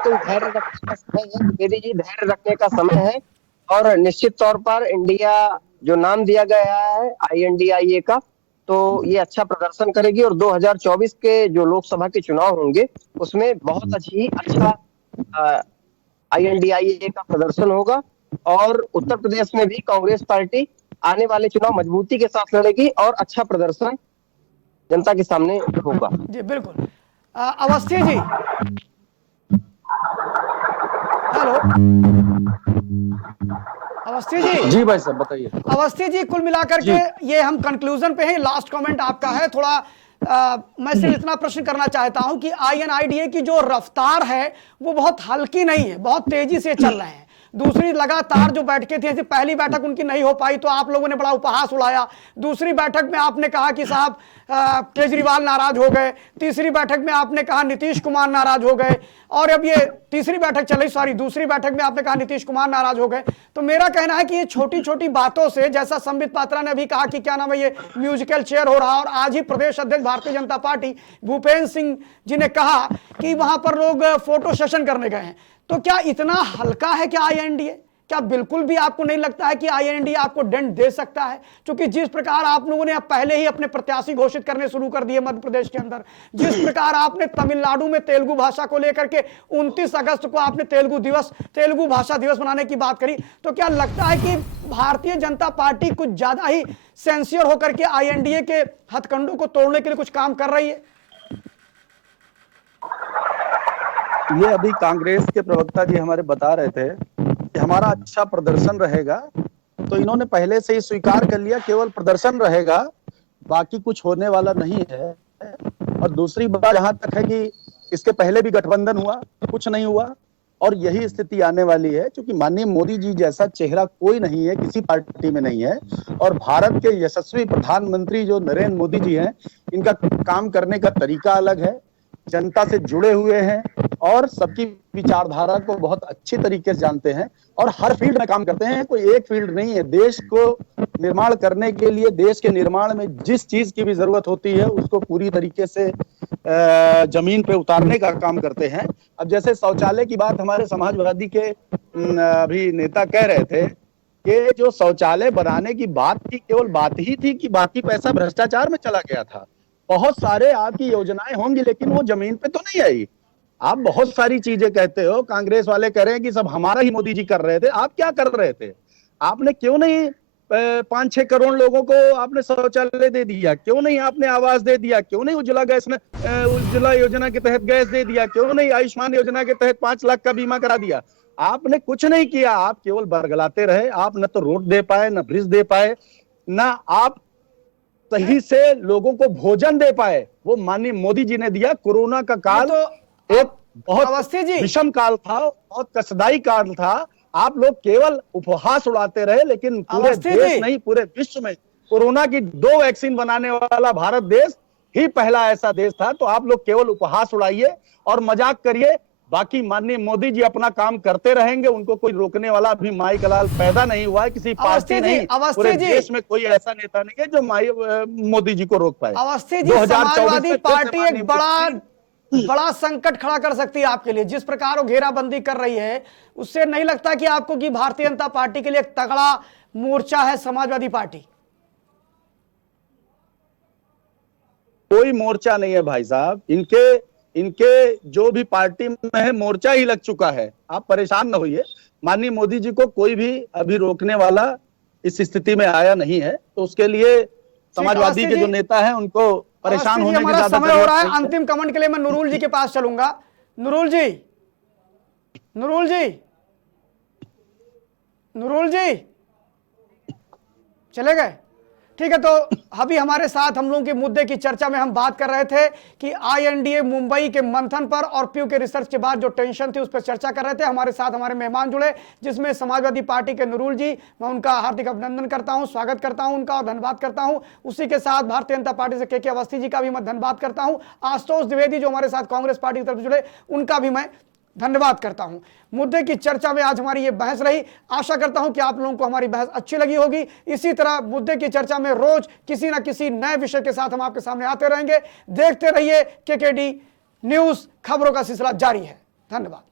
तो धैर्य रखने का समय है द्विवेदी जी, धैर्य रखने का समय है, और निश्चित तौर पर इंडिया जो नाम दिया गया है INDIA का, तो ये अच्छा प्रदर्शन करेगी, और 2024 के जो लोकसभा के चुनाव होंगे उसमें बहुत अच्छा INDIA का प्रदर्शन होगा, और उत्तर प्रदेश में भी कांग्रेस पार्टी आने वाले चुनाव मजबूती के साथ लड़ेगी और अच्छा प्रदर्शन जनता के सामने होगा। जी बिल्कुल। अवस्थी जी, हेलो अवस्थी जी भाई साहब बताइए। अवस्थी जी, कुल मिलाकर के ये हम कंक्लूजन पे हैं, लास्ट कमेंट आपका है। थोड़ा मैं सिर्फ इतना प्रश्न करना चाहता हूं कि INIDA की जो रफ्तार है वो बहुत हल्की नहीं है, बहुत तेजी से चल रहे हैं। दूसरी लगातार जो बैठकें थी, जैसे पहली बैठक उनकी नहीं हो पाई तो आप लोगों ने बड़ा उपहास उड़ाया, दूसरी बैठक में आपने कहा कि साहब केजरीवाल नाराज हो गए, तीसरी बैठक में आपने कहा नीतीश कुमार नाराज हो गए, और अब ये तीसरी बैठक चल रही, दूसरी बैठक में आपने कहा नीतीश कुमार नाराज हो गए। तो मेरा कहना है कि ये छोटी छोटी बातों से, जैसा संबित पात्रा ने अभी कहा कि क्या नाम है, ये म्यूजिकल चेयर हो रहा, और आज ही प्रदेश अध्यक्ष भारतीय जनता पार्टी भूपेंद्र सिंह जी ने कहा कि वहां पर लोग फोटो सेशन करने गए हैं, तो क्या इतना हल्का है क्या INDA? क्या बिल्कुल भी आपको नहीं लगता है कि INDA आपको दंड दे सकता है? क्योंकि जिस प्रकार आप लोगों ने पहले ही अपने प्रत्याशी घोषित करने शुरू कर दिए मध्य प्रदेश के अंदर, जिस प्रकार आपने तमिलनाडु में तेलुगु भाषा को लेकर के 29 अगस्त को आपने तेलुगु भाषा दिवस मनाने की बात करी, तो क्या लगता है कि भारतीय जनता पार्टी कुछ ज्यादा ही सेंसियर होकर के INDA के हथकंडों को तोड़ने के लिए कुछ काम कर रही है? ये अभी कांग्रेस के प्रवक्ता जी हमारे बता रहे थे कि हमारा अच्छा प्रदर्शन रहेगा, तो इन्होंने पहले से ही स्वीकार कर लिया केवल प्रदर्शन रहेगा, बाकी कुछ होने वाला नहीं है। और दूसरी बात जहां तक है कि इसके पहले भी गठबंधन हुआ, कुछ नहीं हुआ, और यही स्थिति आने वाली है, क्योंकि माननीय मोदी जी जैसा चेहरा कोई नहीं है, किसी पार्टी में नहीं है, और भारत के यशस्वी प्रधानमंत्री जो नरेंद्र मोदी जी हैं, इनका काम करने का तरीका अलग है, जनता से जुड़े हुए हैं और सबकी विचारधारा को बहुत अच्छी तरीके से जानते हैं, और हर फील्ड में काम करते हैं, कोई एक फील्ड नहीं है। देश को निर्माण करने के लिए, देश के निर्माण में जिस चीज की भी जरूरत होती है उसको पूरी तरीके से जमीन पे उतारने का काम करते हैं। अब जैसे शौचालय की बात हमारे समाजवादी के अभी नेता कह रहे थे कि जो शौचालय बनाने की बात थी केवल बात ही थी कि बाकी पैसा भ्रष्टाचार में चला गया था। बहुत सारे आपकी योजनाएं होंगी लेकिन वो जमीन पे तो नहीं आई। आप बहुत सारी चीजें कहते हो, कांग्रेस वाले कह रहे हैं कि सब हमारा ही मोदी जी कर रहे थे। आप क्या कर रहे थे? आपने क्यों नहीं 5-6 करोड़ लोगों को आपने शौचालय दे दिया? क्यों नहीं आपने आवास दे दिया? क्यों नहीं उज्ज्वला गैस में उज्ज्वला योजना के तहत गैस दे दिया? क्यों नहीं आयुष्मान योजना के तहत 5 लाख का बीमा करा दिया? आपने कुछ नहीं किया। आप केवल बरगलाते रहे। आप न तो रोड दे पाए, न ब्रिज दे पाए, न आप सही से लोगों को भोजन दे पाए। वो माननीय मोदी जी ने दिया। कोरोना का काल तो एक बहुत अवस्थी जी, विषम काल था, बहुत कष्टदायी काल था। आप लोग केवल उपहास उड़ाते रहे, लेकिन पूरे अवस्थी देश जी, नहीं पूरे विश्व में कोरोना की 2 वैक्सीन बनाने वाला भारत देश ही पहला ऐसा देश था। तो आप लोग केवल उपहास उड़ाइए और मजाक करिए। बाकी माननीय मोदी जी अपना काम करते रहेंगे। उनको कोई रोकने वाला अभी माई का लाल पैदा नहीं हुआ है, किसी पार्टी नहीं, पूरे देश में कोई ऐसा नेता नहीं है जो मोदी जी को रोक पाए। अवस्थी जी, 2024 समाजवादी में फिर से पार्टी माननीय एक बड़ा संकट खड़ा कर सकती है आपके लिए। जिस प्रकार वो घेराबंदी कर रही है, उससे नहीं लगता कि आपको कि भारतीय जनता पार्टी के लिए एक तगड़ा मोर्चा है समाजवादी पार्टी? कोई मोर्चा नहीं है भाई साहब। इनके जो भी पार्टी में है मोर्चा ही लग चुका है। आप परेशान न होइए। माननीय मोदी जी को कोई भी अभी रोकने वाला इस स्थिति में आया नहीं है। तो उसके लिए समाजवादी के जो नेता हैं उनको परेशान होने की हमारा ज्यादा समय हो रहा है। जरूरत नहीं है। अंतिम कमेंट के लिए मैं नूरुल जी के पास चलूंगा। नूरुल जी, नूरुल जी, नूरुल जी चले गए? ठीक है, तो अभी हमारे साथ हम लोगों के मुद्दे की चर्चा में हम बात कर रहे थे कि INDA मुंबई के मंथन पर और पीयू के रिसर्च के बाद जो टेंशन थी उस पर चर्चा कर रहे थे। हमारे साथ हमारे मेहमान जुड़े, जिसमें समाजवादी पार्टी के नूरुल जी, मैं उनका हार्दिक अभिनंदन करता हूं, स्वागत करता हूं उनका और धन्यवाद करता हूं। उसी के साथ भारतीय जनता पार्टी से के अवस्थी जी का भी मैं धन्यवाद करता हूं। आशुतोष द्विवेदी जो हमारे साथ कांग्रेस पार्टी की तरफ से जुड़े, उनका भी मैं धन्यवाद करता हूं। मुद्दे की चर्चा में आज हमारी ये बहस रही। आशा करता हूं कि आप लोगों को हमारी बहस अच्छी लगी होगी। इसी तरह मुद्दे की चर्चा में रोज किसी ना किसी नए विषय के साथ हम आपके सामने आते रहेंगे। देखते रहिए KKD न्यूज, खबरों का सिलसिला जारी है। धन्यवाद।